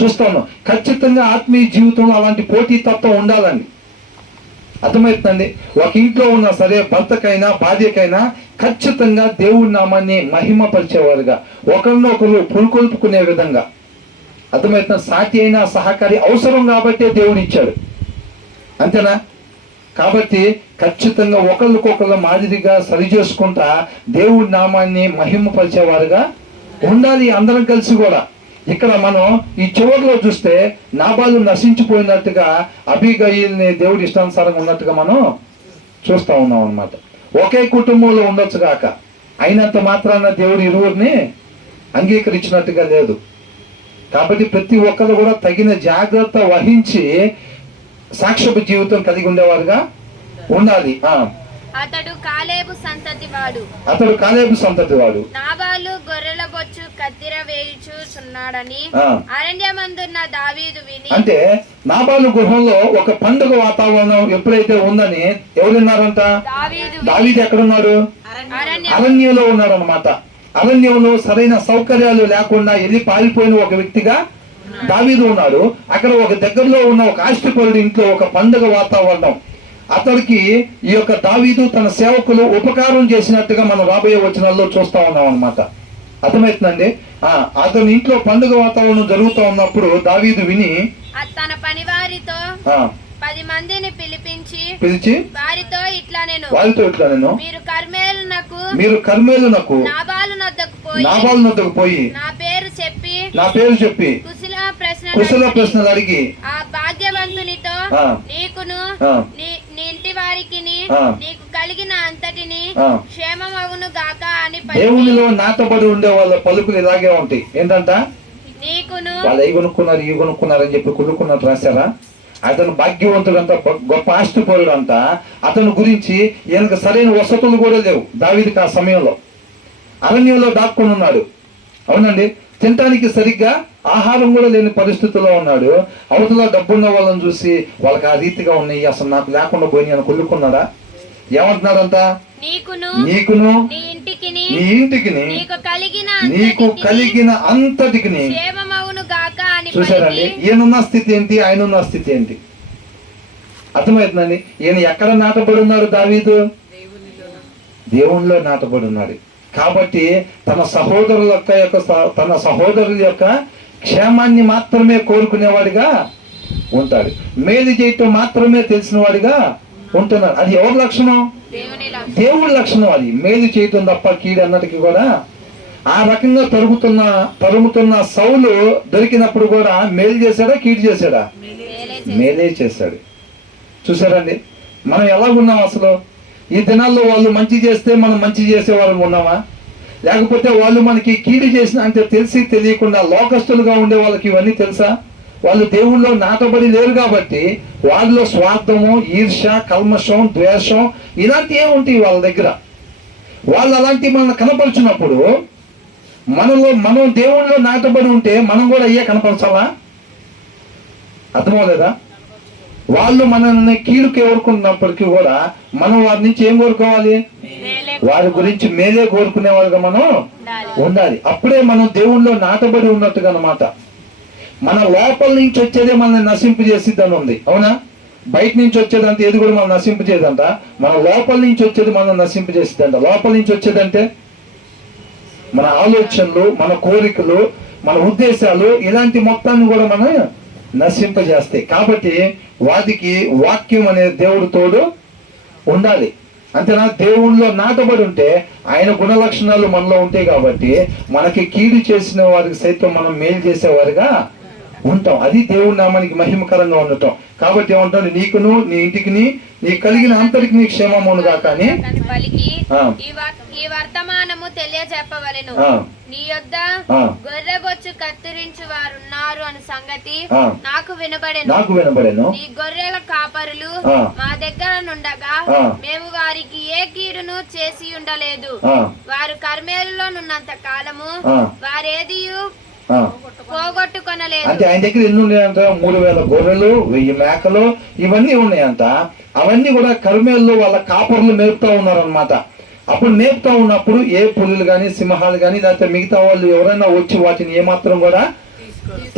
చూస్తాము. ఖచ్చితంగా ఆత్మీయ జీవితంలో అలాంటి పోటీ తత్వం ఉండాలండి. అర్థమవుతుందండి? ఒక ఇంట్లో ఉన్నా సరే భర్తకైనా భార్యకైనా ఖచ్చితంగా దేవుడి నామాన్ని మహిమపరిచేవారుగా, ఒకరినొకరు పురుకొల్పుకునే విధంగా. అర్థమవుతున్న? సాటి అయినా సహకారి అవసరం కాబట్టే దేవుడు ఇచ్చాడు, అంతేనా? కాబట్టి ఖచ్చితంగా ఒకరికొకరు మాదిరిగా సరి చేసుకుంటా దేవుడి నామాన్ని మహిమపరిచేవారుగా ఉండాలి అందరం కలిసి కూడా. ఇక్కడ మనం ఈ చివరిలో చూస్తే నాబాలు నశించిపోయినట్టుగా అబీగయీల్ని దేవుడి ఇష్టానుసారంగా ఉన్నట్టుగా మనం చూస్తా ఉన్నాం అన్నమాట. ఒకే కుటుంబంలో ఉండొచ్చు కాక అయినంత మాత్రాన దేవుడు ఇరువురిని అంగీకరించినట్టుగా లేదు. కాబట్టి ప్రతి ఒక్కరు కూడా తగిన జాగ్రత్త వహించి సాక్ష్యపు జీవితం కలిగి ఉండేవారుగా ఉండాలి. అతడు కాలేబు సంతతి వాడు. అతడు కాలేబు సంతతి వాడు. నాబాలు గొర్రెల బొచ్చు కత్తిర వేయుచున్నాడని అరణ్యమందున్న దావీదు విని. అంటే నాబాలు గృహంలో ఒక పండుగ వాతావరణం ఎప్పుడైతే ఉందని ఎవరున్నారంట, దావీదు ఎక్కడున్నాడు, అరణ్యంలో ఉన్నాడు అనమాట. అరణ్యంలో సరైన సౌకర్యాలు లేకుండా వెళ్ళి పారిపోయిన ఒక వ్యక్తిగా దావీదు ఉన్నాడు. అక్కడ ఒక దగ్గరలో ఉన్న ఒక ఆస్తిపరుడి ఇంట్లో ఒక పండుగ వాతావరణం. అతడికి ఈ యొక్క దావీదు తన సేవకులు ఉపకారం చేసినట్టుగా మనం రాబోయే వచనాల్లో చూస్తా ఉన్నాం అన్నమాట. అర్థమవుతుందండి? అతని ఇంట్లో పండుగ వాతావరణం జరుగుతూ ఉన్నప్పుడు దావీదు విని తన పని వారితో 10 మందిని పిలిచి వారితో ఇట్లా నేను మీరు కర్మేలునకు నాబాలు నొద్దకు పోయి నా పేరు చెప్పి కుశల ప్రశ్నలు అడిగి ఆ భాగ్యవంతునితో నీకును నీ ఇంటి వారికి నీకు కలిగిన అంతటిని క్షేమమగును గాక అని. దేవునిలో నాటబడి ఉండే వాళ్ళ పలుకులు ఇలాగే ఉంటాయి. ఏంటంట, నీకును వాళ్ళు ఈ కొనుక్కున్నారు అని చెప్పి కొనుక్కున్నట్టు రాశారా? అతను భాగ్యవంతుడు అంట, గొప్ప ఆస్తిపరుడు అంట. అతని గురించి ఈయనకు సరైన వసతులు కూడా లేవు. దావీదుకి ఆ సమయంలో అరణ్యంలో దాక్కుని ఉన్నాడు. అవునండి, తినటానికి సరిగ్గా ఆహారం కూడా లేని పరిస్థితుల్లో ఉన్నాడు. అవతల డబ్బున్న వాళ్ళని చూసి వాళ్ళకి ఆ రీతిగా ఉన్నాయి, అసలు నాకు లేకుండా పోయి అని కొనుక్కున్నాడా? ఏమంటున్నాడంట, నీకును నీ ఇంటికి నీకు కలిగిన అంతటికి. చూసారండి, ఈయనున్న స్థితి ఏంటి, ఆయనున్న స్థితి ఏంటి? అర్థమవుతుందండి? ఈయన ఎక్కడ నాటబడి ఉన్నాడు? దావీదు దేవునిలో నాటబడి ఉన్నాడు. కాబట్టి తన సహోదరుల యొక్క క్షేమాన్ని మాత్రమే కోరుకునేవాడిగా ఉంటాడు. మేలు చేయటం మాత్రమే తెలిసిన వాడిగా ఉంటున్నాడు. అది ఎవరి లక్షణం? దేవుడి లక్షణం. అది మేలు చేయటం తప్ప కీడు అన్నటికి కూడా. ఆ రకంగా తరుగుతున్న సౌలు దొరికినప్పుడు కూడా మేలు చేశాడా, కీడు చేశాడా? మేలే చేశాడు. చూసారండి, మనం ఎలాగున్నాం అసలు? ఈ దినాల్లో వాళ్ళు మంచి చేస్తే మనం మంచి చేసేవాళ్ళం ఉన్నామా? లేకపోతే వాళ్ళు మనకి కీడు చేసిన అంటే తెలిసి తెలియకుండా లోకస్తులుగా ఉండే వాళ్ళకి ఇవన్నీ తెలుసా? వాళ్ళు దేవుళ్ళో నాటబడి లేరు కాబట్టి వాళ్ళలో స్వార్థము, ఈర్ష్య, కల్మషం, ద్వేషం ఇలాంటివి ఏముంటాయి వాళ్ళ దగ్గర. వాళ్ళు అలాంటివి మనం కనపరిచినప్పుడు మనం దేవుళ్ళలో నాటబడి ఉంటే మనం కూడా అయ్యే కనపరచాలా? అర్థమవలేదా? వాళ్ళు మనల్ని కీడుకు కోరుకున్నప్పటికీ కూడా మనం వారి నుంచి ఏం కోరుకోవాలి? వారి గురించి మేలే కోరుకునే వాళ్ళుగా మనం ఉండాలి. అప్పుడే మనం దేవుళ్ళలో నాటబడి ఉన్నట్టుగా అన్నమాట. మన లోపల నుంచి వచ్చేదే మనల్ని నశింపు చేసిద్దని ఉంది, అవునా? బయట నుంచి వచ్చేదంటే ఏది కూడా మనం నశింపు చేయదంట, మన లోపల నుంచి వచ్చేది మనం నశింపు చేసిద్దంట. లోపల నుంచి వచ్చేదంటే మన ఆలోచనలు, మన కోరికలు, మన ఉద్దేశాలు, ఇలాంటి మొత్తాన్ని కూడా మనం నశింపజేస్తాయి. కాబట్టి వాటికి వాక్యం అనే దేవుడు తోడు ఉండాలి. అంతేనా? దేవుళ్ళలో నాటబడి ఉంటే ఆయన గుణ లక్షణాలు మనలో ఉంటాయి కాబట్టి మనకి కీడు చేసిన వారికి సైతం మనం మేలు చేసేవారిగా ఉంటాం. అది దేవుడి నామానికి మహిమకరంగా ఉండటం. కాబట్టి ఏమంటాడు? నీకును నీ ఇంటికి నీ కలిగిన అంతరికి నీ క్షేమమును గాక అని పలికి ఈ వర్తమానము తెలియజెప్పవలెను. నీ యొద్ద గొర్రెబొచ్చు కత్తిరించు వారు ఉన్నారు అనే సంగతి నాకు వినబడెను. నీ గొర్రెల కాపరులు మా దగ్గర నుండగా మేము వారికి ఏ కీడును చేసి ఉండలేదు. వారు కర్మేలులో నున్నంత కాలము వారేదియు పోగొట్టుకొనలేదు. అంటే ఆయన దగ్గర ఎన్ని ఉన్నాయంట? 3000 గొర్రెలు, 1000 మేకలు, ఇవన్నీ ఉన్నాయంట. అవన్నీ కూడా కర్మేల్లో వాళ్ళ కాపర్లు మేపుతా ఉన్నారనమాట. అప్పుడు మేపుతా ఉన్నప్పుడు ఏ పులులు కానీ, సింహాలు కానీ, లేకపోతే మిగతా వాళ్ళు ఎవరైనా వచ్చి వాటిని ఏమాత్రం కూడా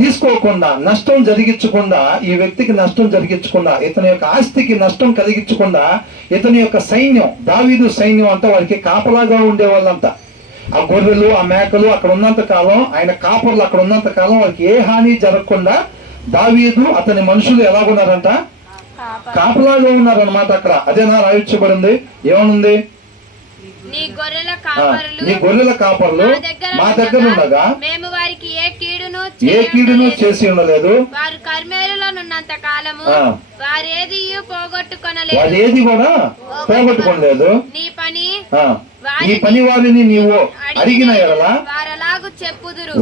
తీసుకోకుండా, నష్టం జరిగించకుండా, ఈ వ్యక్తికి నష్టం జరిగించకుండా, ఇతని యొక్క ఆస్తికి నష్టం కలిగించకుండా, ఇతని యొక్క సైన్యం, దావీదు సైన్యం అంతా వారికి కాపలాగా ఉండే వాళ్ళంతా. ఆ గొర్రెలు, ఆ మేకలు అక్కడ ఉన్నంత కాలం, ఆయన కాపర్లు అక్కడ ఉన్నంత కాలం వారికి ఏ హాని జరగకుండా దావీదు అతని మనుషులు ఎలాగున్నారంట? కాపలాగా ఉన్నారనమాట. అక్కడ అదేనా రాయించబడింది? ఏమనుంది? నీ గొర్రెల కాపర్లు మా దగ్గర ఉండగా మేము వారికి ఏ కీడును చేసి ఉండలేదు. వారు కర్మేలులో నున్నంత కాలము వారేది పోగొట్టుకొనలేదు. వారు ఏది కూడా పోగొట్టుకోలేదు. నీ పని వారిని నీవు అడిగిన ఎడల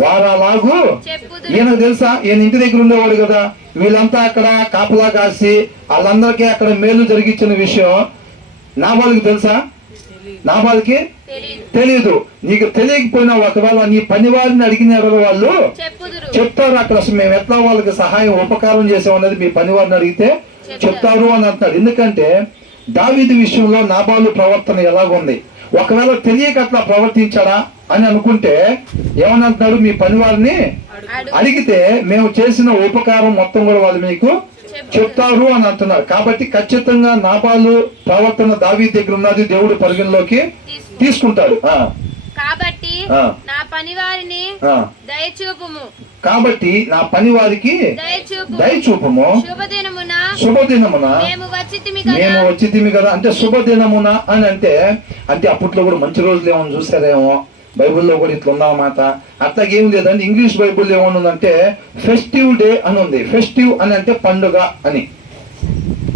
వారు అలాగూ ఈయనకు తెలుసా? ఈయన ఇంటి దగ్గర ఉండేవాడు కదా. వీళ్ళంతా అక్కడ కాపలా కాసి వాళ్ళందరికీ అక్కడ మేలు జరిగించిన విషయం నాబాలుకి తెలుసా? నాబాలుకి తెలియదు. నీకు తెలియకపోయినా ఒకవేళ నీ పని వారిని అడిగిన వాళ్ళు చెప్తారు. అక్కడ మేము ఎట్లా వాళ్ళకి సహాయం ఉపకారం చేసామన్నది మీ పని వారిని అడిగితే చెప్తారు అని అంటున్నాడు. ఎందుకంటే దావీదు విషయంలో నాబాలు ప్రవర్తన ఎలాగుంది? ఒకవేళ తెలియక అట్లా ప్రవర్తించాడా అని అనుకుంటే ఏమని అంటున్నాడు? మీ పని వారిని అడిగితే మేము చేసిన ఉపకారం మొత్తం కూడా వాళ్ళు మీకు చెప్తారు అని అంటున్నారు. కాబట్టి ఖచ్చితంగా నాబాలు ప్రవర్తన దావీదు దగ్గర ఉన్నది, దేవుడు పరిగణలోకి తీసుకుంటాడు. కాబట్టి నా పని వారిని దయచూపము. శుభదినమున మేము వచ్చితిమి కదా. అంటే శుభదినమున అని అంటే అప్పట్లో కూడా మంచి రోజులు ఏమన్నా చూసారేమో, బైబుల్లో కూడా ఇట్లా ఉందన్నమాట. అట్లాగేం లేదండి. ఇంగ్లీష్ బైబుల్ ఏమనుందంటే ఫెస్టివ్ డే అని ఉంది. ఫెస్టివ్ అని అంటే పండుగ అని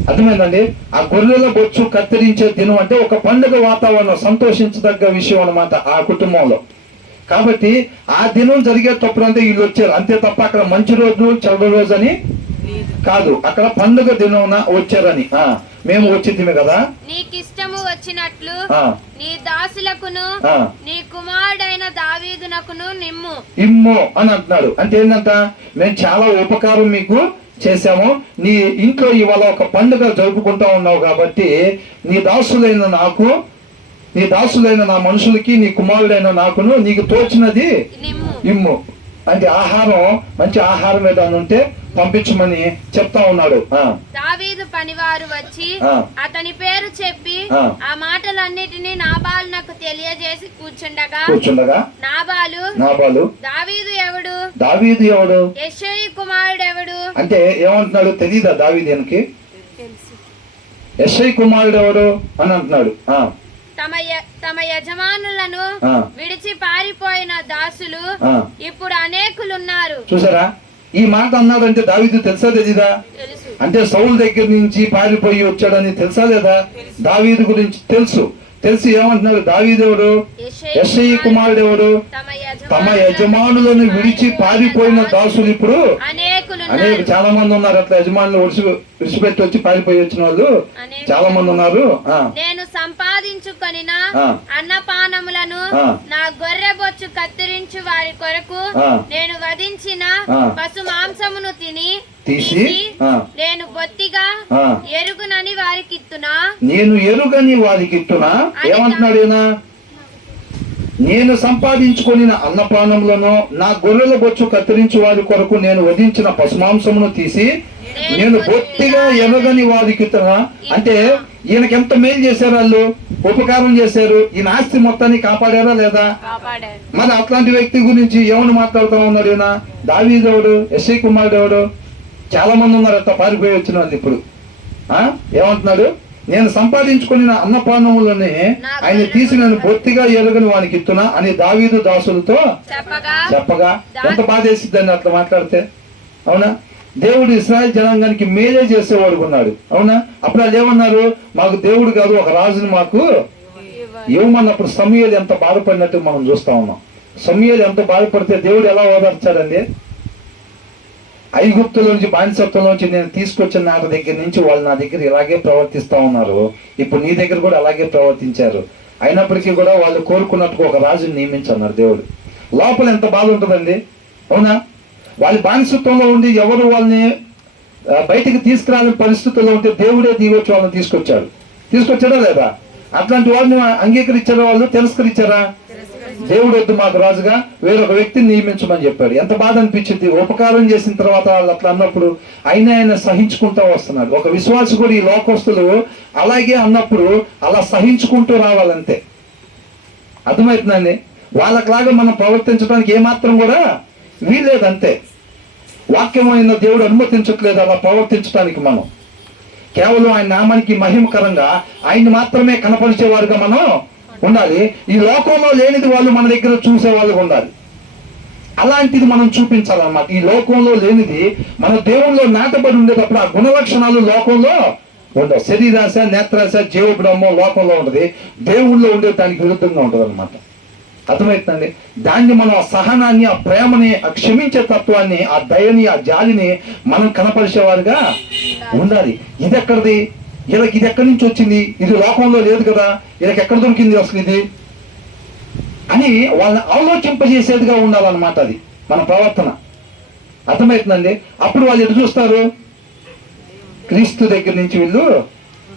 అర్థమైందండి. ఆ గొర్రెల బొచ్చు కత్తిరించే దినం అంటే ఒక పండుగ వాతావరణం, సంతోషించదగ్గ విషయం అన్నమాట ఆ కుటుంబంలో. కాబట్టి ఆ దినం జరిగేటప్పుడు అంటే వీళ్ళు వచ్చారు అంతే తప్ప అక్కడ మంచి రోజు చెడు రోజు అని కాదు, అక్కడ పండుగ దినం వచ్చారని. మేము వచ్చింది కదా. నీకు ఇష్టము వచ్చినట్లు నీ దాసులకును నీ కుమారుడైన దావీదునకును ఇమ్ము అని అంటున్నాడు. అంటే ఏంటంట? మేము చాలా ఉపకారం మీకు చేశాము. నీ ఇంట్లో ఇవాళ ఒక పండుగ జరుపుకుంటా ఉన్నావు కాబట్టి నీ దాసులైన నా మనుషులకి, నీ కుమారుడైన నాకును నీకు తోచినది ఇమ్ము. అంటే ఆహారం, మంచి ఆహారం ఏదైనా ఉంటే పంపించమని చెప్తా ఉన్నాడు. దావీదు పనివారు వచ్చి అతని పేరు చెప్పి ఆ మాటలన్నిటినీ నాబాలునకు తెలియజేసి కూర్చుండగా నాబాలు దావీదు ఎవడు యెష్షయి కుమారుడు ఎవడు అంటే ఏమంటున్నాడు? తెలీదా దావీదునికి? యెష్షయి కుమారుడు ఎవడు అని అంటున్నాడు. తమ యజమానులను విడిచి పారిపోయిన దాసులు ఇప్పుడు అనేకులున్నారు. చూసారా? ఈ మాట అన్నాడంటే దావీదు తెలుసా తెలీదా? అంటే సౌలు దగ్గర నుంచి పారిపోయి వచ్చాడని తెలుసా లేదా? దావీదు గురించి తెలిసి ఏమంటున్నాడు? దావీదెవడు? యెషయి కుమారుడు ఎవడు? తమ యజమానులను విడిచి పారిపోయిన దాసులు ఇప్పుడు చాలా మంది ఉన్నారు. అట్లా యజమానులు విడిచిపెట్టి వచ్చి పారిపోయి వచ్చిన వాళ్ళు చాలా మంది ఉన్నారు. నేను సంపాదించుకొనిన అన్నపానములను నా గొర్రె బొచ్చు కత్తిరించు వారి కొరకు నేను వధించిన పశు మాంసమును తీసి నేను బొత్తిగా ఎరుగునని వారికిత్తునా. నేను ఎరుగని వారికిత్తునా ఏమంటున్నాడు ఈయన? నేను సంపాదించుకొనిన అన్నపానములను నా గొర్రెల బొచ్చు కత్తిరించు వారి కొరకు నేను వధించిన పశుమాంసమును తీసి నేను బొత్తిగా ఎరగని వారికి ఇస్తున్నా. అంటే ఈయనకి ఎంత మేలు చేశారు, వాళ్ళు ఉపకారం చేశారు, ఈయన ఆస్తి మొత్తాన్ని కాపాడారా లేదా? మరి అట్లాంటి వ్యక్తి గురించి ఏమని మాట్లాడుతూ ఉన్నాడు ఈయన? దావీదెవడు? యెషయి కుమారుడు ఎవడు? చాలా మంది ఉన్నారు అట్లా పారిపోయి వచ్చిన వాళ్ళు ఇప్పుడు. ఏమంటున్నాడు? నేను సంపాదించుకున్న అన్నపానములని ఆయన తీసి నేను బొత్తిగా ఎరుగని వానికి ఇస్తున్నా అని దావీదు దాసులతో చెప్పగా ఎంత బాధేసిద్దని అట్లా మాట్లాడితే. అవునా? దేవుడు ఇశ్రాయేలు జనాంగానికి మేలే చేసేవాడు ఉన్నాడు. అవునా? అప్పుడు వాళ్ళు ఏమన్నారు? మాకు దేవుడు కాదు, ఒక రాజుని మాకు ఇవ్వమన్నప్పుడు సమూయేలు ఎంత బాధపడినట్టు మనం చూస్తా ఉన్నాం. సమూయేలు ఎంత బాధపడితే దేవుడు ఎలా ఓదార్చాడండి? ఐగుప్తులోంచి బానిసత్వంలోంచి నేను తీసుకొచ్చిన నాటి దగ్గర నుంచి వాళ్ళు నా దగ్గర ఇలాగే ప్రవర్తిస్తా ఉన్నారు, ఇప్పుడు నీ దగ్గర కూడా అలాగే ప్రవర్తించారు, అయినప్పటికీ కూడా వాళ్ళు కోరుకున్నట్టుగా ఒక రాజుని నియమించన్నారు దేవుడు. లోపల ఎంత బాధ ఉంటుందండి? అవునా? వాళ్ళ బానిసత్వంలో ఉండి ఎవరు వాళ్ళని బయటికి తీసుకురాని పరిస్థితుల్లో ఉంటే దేవుడే దిగొచ్చి వాళ్ళని తీసుకొచ్చాడా లేదా? అట్లాంటి వాళ్ళని అంగీకరించారా? వాళ్ళు తిరస్కరించారా? దేవుడు వద్దు మాకు రాజుగా, వేరొక వ్యక్తిని నియమించమని చెప్పాడు. ఎంత బాధ అనిపించింది. ఉపకారం చేసిన తర్వాత వాళ్ళు అట్లా అన్నప్పుడు ఆయన సహించుకుంటూ వస్తున్నాడు. ఒక విశ్వాసి కూడా ఈ లోకస్తులు అలాగే అన్నప్పుడు అలా సహించుకుంటూ రావాలంతే. అర్థమవుతుందండి? వాళ్ళలాగా మనం ప్రవర్తించడానికి ఏమాత్రం కూడా వీల్లేదంతే. వాక్యమైన దేవుడు అనుమతించట్లేదు అలా ప్రవర్తించడానికి. మనం కేవలం ఆయన నామానికి మహిమకరంగా ఆయన్ని మాత్రమే కనపరిచేవారుగా మనం ఉండాలి. ఈ లోకంలో లేనిది వాళ్ళు మన దగ్గర చూసే వాళ్ళు ఉండాలి. అలాంటిది మనం చూపించాలన్నమాట. ఈ లోకంలో లేనిది మన దేవుల్లో నాటబడి ఉండేటప్పుడు ఆ గుణలక్షణాలు లోకంలో ఉండవు. శరీరాశ, నేత్రాశ, జీవబ్రహ్మం లోకంలో ఉంటుంది, దేవుళ్ళో ఉండే దానికి విరుద్ధంగా ఉంటుంది అనమాట. అర్థమవుతుందండి? దాన్ని మనం ఆ సహనాన్ని, ఆ ప్రేమని, ఆ క్షమించే తత్వాన్ని, ఆ దయని, ఆ జాలిని మనం కనపరిచేవారుగా ఉండాలి. ఇది ఎక్కడిది? వీళ్ళకి ఇది ఎక్కడి నుంచి వచ్చింది? ఇది లోకంలో లేదు కదా, వీళ్ళకి ఎక్కడ దొరికింది అసలు ఇది అని వాళ్ళని ఆలోచింపజేసేదిగా ఉండాలన్నమాట. అది మన ప్రవర్తన. అర్థమవుతుందండి? అప్పుడు వాళ్ళు ఎటు చూస్తారు? క్రీస్తు దగ్గర నుంచి వీళ్ళు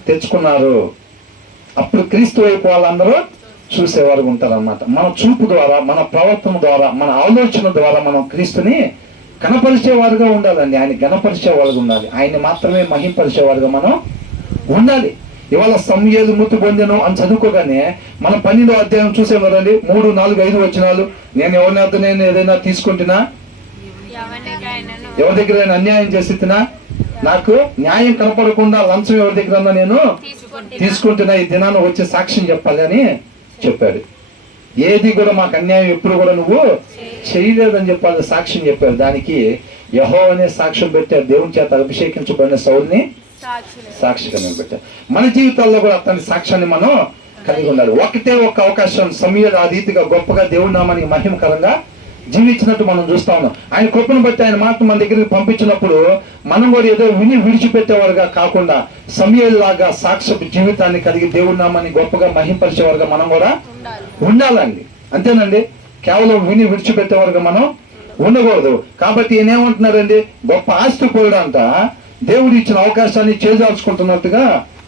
తెచ్చుకున్నారు, అప్పుడు క్రీస్తు వైపు వాళ్ళందరూ చూసేవారు ఉంటారన్నమాట. మన చూపు ద్వారా, మన ప్రవర్తన ద్వారా, మన ఆలోచన ద్వారా మనం క్రీస్తుని కనపరిచేవారుగా ఉండాలండి. ఆయన గణపరిచేవారుగా ఉండాలి. ఆయన్ని మాత్రమే మహింపరిచేవారుగా మనం ఉండాలి. ఇవాళ సమూయేలు మృతి పొందెను అని చదువుకోగానే మనం 12వ అధ్యాయం చూసాం కదండి, 3, 4, 5 వచనాలు. నేను ఎవరిని ఏదైనా తీసుకుంటున్నా, ఎవరి దగ్గర అన్యాయం చేసినా, నాకు న్యాయం కనపడకుండా లంచం ఎవరి దగ్గర నేను తీసుకుంటున్నా, ఈ దినాన్ని వచ్చి సాక్ష్యం చెప్పాలి అని చెప్పాడు. ఏది కూడా మాకు అన్యాయం ఎప్పుడు కూడా నువ్వు చేయలేదని చెప్పాలి, సాక్ష్యం చెప్పాడు. దానికి యెహోవానే సాక్ష్యం పెట్టారు. దేవుని చేత అభిషేకించబడిన సౌలుని సాక్షిగా నిలబెట్టారు. మన జీవితాల్లో కూడా అతని సాక్ష్యాన్ని మనం కలిగి ఉండాలి. ఒకటే ఒక అవకాశం సమూయేలు ఆ రీతిగా గొప్పగా దేవుడి నామానికి మహిమకరంగా జీవించినట్టు మనం చూస్తా ఉన్నాం. ఆయన కృపను బట్టి ఆయన మాట మన దగ్గరికి పంపించినప్పుడు మనం కూడా ఏదో విని విడిచిపెట్టేవారుగా కాకుండా సమూయేలు లాగా సాక్ష్య జీవితాన్ని కలిగి దేవుడి నామాన్ని గొప్పగా మహింపరిచేవారుగా మనం కూడా ఉండాలండి. అంతేనండి? కేవలం విని విడిచిపెట్టేవారుగా మనం ఉండకూడదు. కాబట్టి ఈయన ఏమంటున్నారండి? గొప్ప ఆస్తి పోయడంట దేవుడు ఇచ్చిన అవకాశాన్ని చేజార్చుకుంటున్నట్టుగా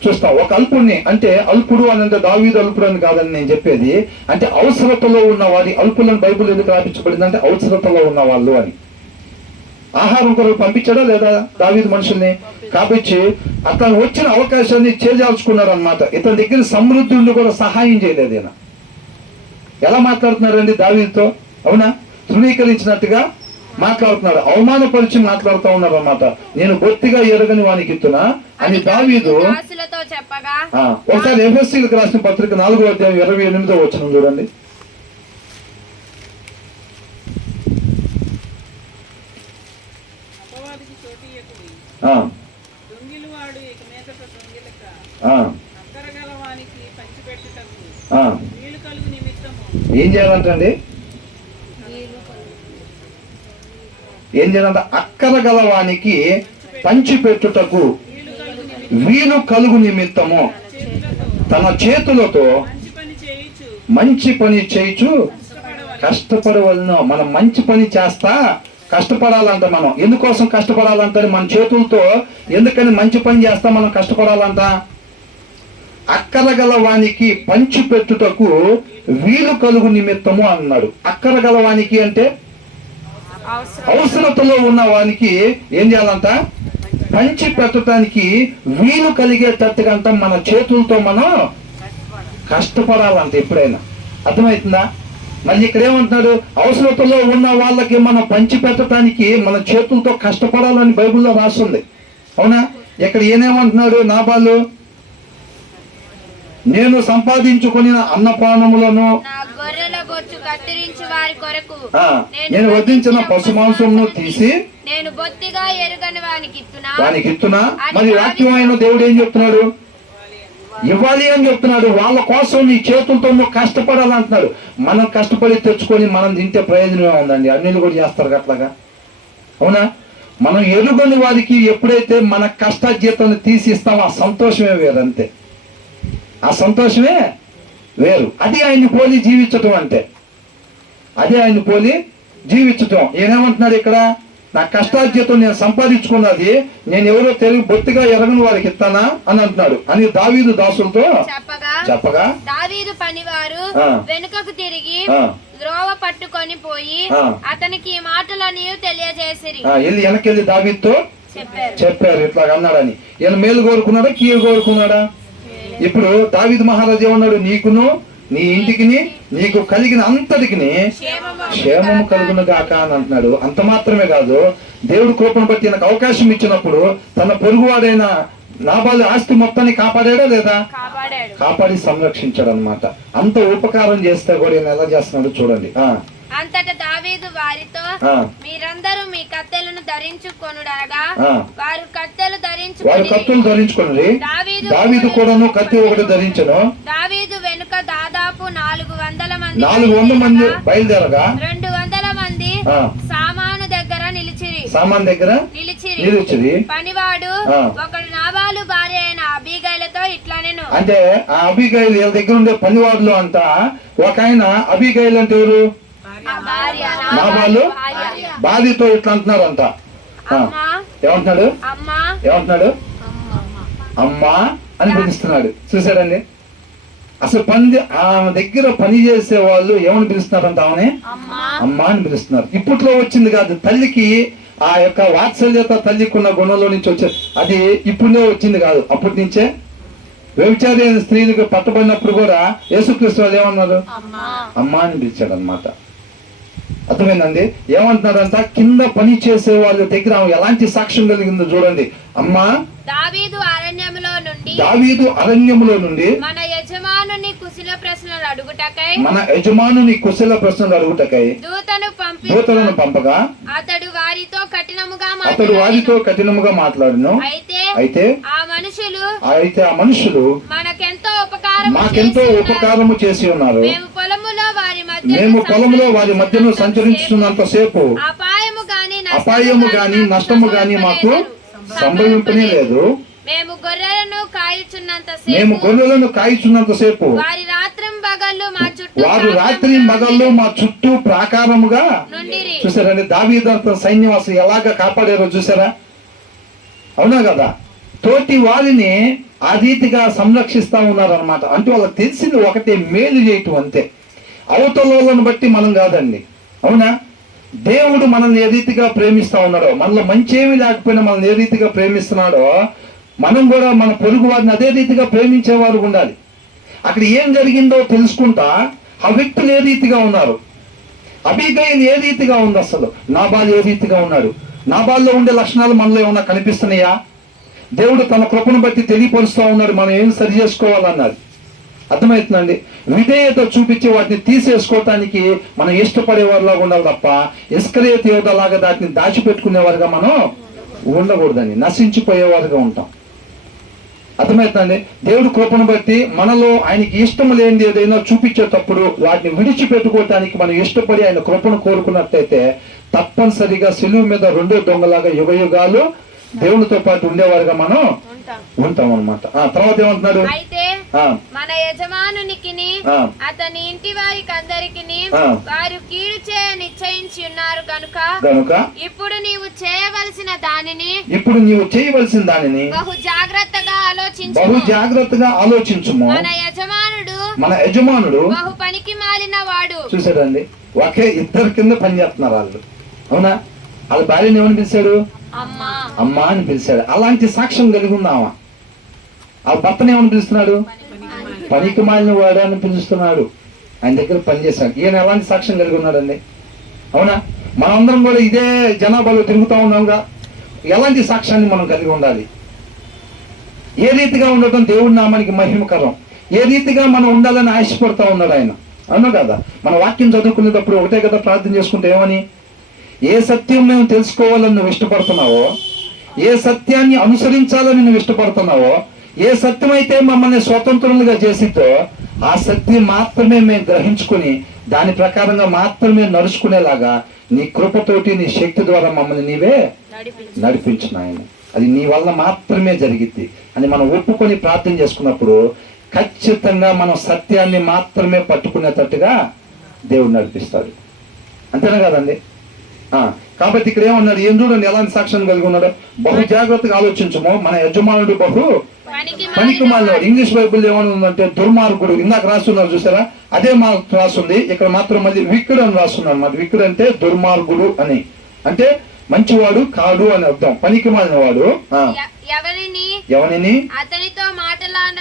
చూస్తాం. ఒక అల్పుడిని, అంటే అల్పుడు అని అంటే దావీదు అల్పుడు అని కాదని నేను చెప్పేది, అంటే అవసరతలో ఉన్న వారి అల్పులను బైబిల్ ఎందుకు రాపించబడింది అంటే అవసరతలో ఉన్న వాళ్ళు అని. ఆహారం కొరకు పంపించాడా లేదా దావీదు మనుషుల్ని? కాబట్టి అతను వచ్చిన అవకాశాన్ని చేజార్చుకున్నాడు అనమాట. ఇతని దగ్గర సమృద్ధి ఉండి కూడా సహాయం చేయలేదు ఈయన. ఎలా మాట్లాడుతున్నారండి దావీదుతో? అవునా? తృణీకరించినట్టుగా మాట్లాడుతున్నాడు, అవమానపరిచి మాట్లాడుతూ ఉన్నారు అన్నమాట. నేను బొత్తిగా ఎరగని వానికి ఇస్తున్నా అని దావీదు ఒకసారి ఎఫెసీయులకు రాసిన పత్రిక 4వ అధ్యాయం 28వ వచనం చూడండి. దొంగిలివాడు ఇక మీదట దొంగిలక ఆ, అక్కరగలవానికి పంచిపెట్టుటకు ఆ. వీలు కలుగు నిమిత్తము ఏం చేయాలంటండి? ఏం చేయాలంట? అక్కర గలవానికి పంచిపెట్టుటకు వీలు కలుగు నిమిత్తము తన చేతులతో మంచి పని చేయుచు మంచి పని చేయుచు కష్టపడవలను. మనం మంచి పని చేస్తా కష్టపడాలంట. మనం ఎందుకోసం కష్టపడాలంటే మన చేతులతో ఎందుకని మంచి పని చేస్తా మనం కష్టపడాలంట? అక్కర వానికి పంచి పెట్టుటకు వీలు కలుగు నిమిత్తము అన్నాడు. అక్కర గలవానికి అంటే అవసరతలో ఉన్న వానికి ఏం చేయాలంట? పంచి పెట్టడానికి వీలు కలిగేటట్టుగా అంట మన చేతులతో మనం కష్టపడాలంట ఎప్పుడైనా. అర్థమవుతుందా? మళ్ళీ ఇక్కడ ఏమంటున్నాడు? అవసరతలో ఉన్న వాళ్ళకి మనం పంచి పెట్టడానికి మన చేతులతో కష్టపడాలని బైబిల్లో రాస్తుంది. అవునా? ఇక్కడ ఏనేమంటున్నాడు నాబాలు? నేను సంపాదించుకుని అన్నపానములను నా గొర్రెల బొచ్చు కత్తిరించు వారి కొరకు నేను వధించిన పశు మాంసమును తీసి నేను బొత్తిగా ఎరుగని వానికి ఇస్తున్నా. మరి వాక్యం అయిన దేవుడు ఏం చెప్తున్నాడు? ఇవ్వాలి అని చెప్తున్నాడు. వాళ్ళ కోసం నీ చేతులతో నువ్వు కష్టపడాలంటున్నాడు. మనం కష్టపడి తెచ్చుకొని మనం తింటే ప్రయోజనమే ఉందండి. అన్నిలు కూడా చేస్తారు అట్లాగా. అవునా? మనం ఎరుగని వారికి ఎప్పుడైతే మన కష్టార్జితాన్ని తీసి ఇస్తామో ఆ సంతోషమే వేరు. అంతే, ఆ సంతోషమే వేరు. అది ఆయన్ని పోలి జీవించటం అంటే, అదే ఆయన్ని పోలి జీవించటం. ఏమేమంటున్నాడు ఇక్కడ? నా కష్టార్జితం నేను సంపాదించుకున్నది నేను ఎవరో తెలివి బొత్తిగా ఎరగని వారికి ఇస్తానా అని అంటున్నాడు అని దావీదు దాసులతో చెప్పగా దావీదు పనివారు వెనుకకు తిరిగి ద్రోవ పట్టుకొని పోయి అతనికి ఈ మాటలని తెలియజేసిరి. వెళ్ళి వెనకెళ్ళి దావీదుతో చెప్పారు ఇట్లా అన్నాడని. ఈయన మేలు కోరుకున్నాడా కీడు కోరుకున్నాడా? ఇప్పుడు దావీదు మహారాజు ఏమన్నాడు? నీకును నీ ఇంటికి నీకు కలిగిన అంతటికి క్షేమము కలుగును గాక అని అంటున్నాడు. అంత మాత్రమే కాదు, దేవుడు కృపను బట్టి నాకు అవకాశం ఇచ్చినప్పుడు తన పొరుగువాడైన నాబాలు ఆస్తి మొత్తాన్ని కాపాడాడా లేదా? కాపాడి సంరక్షించాడు అనమాట. అంత ఉపకారం చేస్తే కూడా ఈయన ఎలా చేస్తున్నాడు చూడండి. అంతటా దావీదు వారితో మీరందరూ మీ కత్తెలను ధరించుకొనుడనగా వారు కత్తెలు ధరించుకొని దావీదు కూడాను కత్తి ఒకటి ధరించను. దావీదు వెనుక దాదాపు 400 మంది బయలుదేరగా 200 మంది సామాను దగ్గర నిలిచిరి. పనివాడు ఒకడు నాబాలు భార్య అయిన అబీగైలతో ఇట్లా నేను అంటే ఆ అబీగైల్ వీళ్ళ దగ్గర ఉండే పనివాడులు అంట. ఒక ఆయన అబీగైల్ అంటే ఎవరు? నాబాలు భార్యతో ఇట్లా అంటున్నారు అంట. ఏమంటున్నాడు? అమ్మా అని పిలుస్తున్నాడు. చూసాడండి? అసలు ఆమె దగ్గర పని చేసే వాళ్ళు ఏమని పిలుస్తున్నారంట? ఆమె అమ్మా అని పిలుస్తున్నారు. ఇప్పట్లో వచ్చింది కాదు. తల్లికి ఆ యొక్క వాత్సల్యత తల్లికున్న గుణంలో నుంచి వచ్చేది. అది ఇప్పుడే వచ్చింది కాదు, అప్పటి నుంచే. వ్యభిచారి స్త్రీలకు పట్టబడినప్పుడు కూడా యేసుక్రీస్తు వాళ్ళు ఏమన్నారు? అమ్మా అని పిలిచాడు అనమాట. అర్థమైందండి? ఏమంటున్నారంట? కింద పని చేసే వాళ్ళ దగ్గర ఎలాంటి సాక్ష్యం కలిగిందో చూడండి. అమ్మా దావీదు అరణ్యములో నుండి మన యజమానుని కుశల ప్రశ్నలు అడుగుటకై దూతలను పంపగా అతడు వారితో కఠినముగా మాట్లాడును. అయితే ఆ మనుషులు మాకెంతో ఉపకారము చేసి ఉన్నారు. మేము పొలములో వారి మధ్యలో సంచరించుతున్నంత సేపు అపాయము గాని నష్టము గాని మాకు సంభవింపనే లేదు. మేము గొర్రెలను కాయుచున్నంత సేపు వారు రాత్రి పగళ్ళు మా చుట్టూ ప్రాకారముగా. చూసారండి? దావీదు సైన్యం అసలు ఎలాగా కాపాడారో చూసారా? అవునా కదా? తోటి వారిని ఆ రీతిగా సంరక్షిస్తా ఉన్నారనమాట. అంటే వాళ్ళకి తెలిసింది ఒకటే, మేలు చేయటం అంతే. అవతలను బట్టి మనం కాదండి. అవునా? దేవుడు మనల్ని ఏ రీతిగా ప్రేమిస్తా ఉన్నాడో, మనలో మంచి ఏమీ లేకపోయినా మనల్ని ఏ రీతిగా ప్రేమిస్తున్నాడో మనం కూడా మన పొరుగు వారిని అదే రీతిగా ప్రేమించేవారు ఉండాలి. అక్కడ ఏం జరిగిందో తెలుసుకుంటా ఆ వ్యక్తులు ఏ రీతిగా ఉన్నారు, అబీగైల్ ఏ రీతిగా ఉంది, అసలు నాబాల్ ఏ రీతిగా ఉన్నాడు, నాబాల్లో ఉండే లక్షణాలు మనలో ఏమన్నా కనిపిస్తున్నాయా? దేవుడు తన కృపను బట్టి తెలియపరుస్తూ ఉన్నాడు. మనం ఏం సరి చేసుకోవాలన్నది అర్థమవుతుందండి. విధేయత చూపించి వాటిని తీసేసుకోవటానికి మనం ఇష్టపడేవారిలాగా ఉండాలి తప్ప ఇస్కరియోతు యోధలాగా దాటిని దాచిపెట్టుకునేవారుగా మనం ఉండకూడదని, నశించిపోయేవారుగా ఉంటాం. అర్థమవుతుందండి? దేవుడు కృపను బట్టి మనలో ఆయనకి ఇష్టం లేనిది ఏదైనా చూపించేటప్పుడు వాటిని విడిచిపెట్టుకోవటానికి మనం ఇష్టపడి ఆయన కృపను కోరుకున్నట్లయితే తప్పనిసరిగా సిలువ మీద రెండో దొంగలాగా యుగ యుగాలు దేవునితో పాటు ఉండేవారుగా మనం ఉంటాం అన్నమాట. తర్వాత ఏమంటున్నాడు? అయితే మన యజమానునికి అతని ఇంటి వారికి అందరికి వారు కీడు చేయ నిశ్చయించి ఉన్నారు కనుక ఇప్పుడు నీవు చేయవలసిన దానిని బహు జాగ్రత్తగా ఆలోచించుము. మన యజమానుడు బహు పనికి మాలిన వాడు. చూసాడండి, ఒకే ఇద్దరు కింద పని చేస్తున్నారు వాళ్ళు. అవునా? వాళ్ళ భార్యని ఏమని పిలిచాడు? అమ్మా అని పిలిచాడు. అలాంటి సాక్ష్యం కలిగి ఉందామా? ఆ భర్తను ఏమని పిలుస్తున్నాడు? పనికి మాలిన వాడు అని పిలుస్తున్నాడు. ఆయన దగ్గర పనిచేశాడు. ఈయన ఎలాంటి సాక్ష్యం కలిగి ఉన్నాడండి? అవునా? మనందరం కూడా ఇదే జనాభాలో తిరుగుతూ ఉన్నాంగా. ఎలాంటి సాక్ష్యాన్ని మనం కలిగి ఉండాలి? ఏ రీతిగా ఉండటం దేవుడి నామానికి మహిమకరం, ఏ రీతిగా మనం ఉండాలని ఆశపడతా ఉన్నాడు ఆయన. అవునా కదా? మన వాక్యం చదువుకునేటప్పుడు ఒకటే కదా ప్రార్థన చేసుకుంటే ఏమని? ఏ సత్యం మేము తెలుసుకోవాలని నువ్వు ఇష్టపడుతున్నావో, ఏ సత్యాన్ని అనుసరించాలని నువ్వు ఇష్టపడుతున్నావో, ఏ సత్యం అయితే మమ్మల్ని స్వతంత్రులుగా చేసిద్దో ఆ సత్యం మాత్రమే మేము గ్రహించుకుని దాని ప్రకారంగా మాత్రమే నడుచుకునేలాగా నీ కృపతోటి నీ శక్తి ద్వారా మమ్మల్ని నీవే నడిపించిన ఆయన. అది నీ వల్ల మాత్రమే జరిగిద్ది అని మనం ఒప్పుకొని ప్రార్థన చేసుకున్నప్పుడు ఖచ్చితంగా మనం సత్యాన్ని మాత్రమే పట్టుకునేటట్టుగా దేవుడు నడిపిస్తాడు. అంతేనా కాదండి? కాబట్టి ఇక్కడ ఏమన్నాడు? ఏం చూడండి ఎలాంటి సాక్ష్యం కలిగి ఉన్నాడు? బహు జాగ్రత్తగా ఆలోచించము, మన యజమానుడు బహు పనికి మాలినవాడు. ఇంగ్లీష్ బైబుల్ ఏమని ఉందంటే దుర్మార్గుడు. ఇందాక రాస్తున్నారు చూసారా? అదే మా రాస్తుంది. ఇక్కడ మాత్రం మళ్ళీ విక్కుడు అని రాస్తున్నారు అన్నమాట. విక్కుడు అంటే దుర్మార్గుడు అని, అంటే మంచివాడు కాడు అని అర్థం. పనికి మాలినవాడు ఎవరిని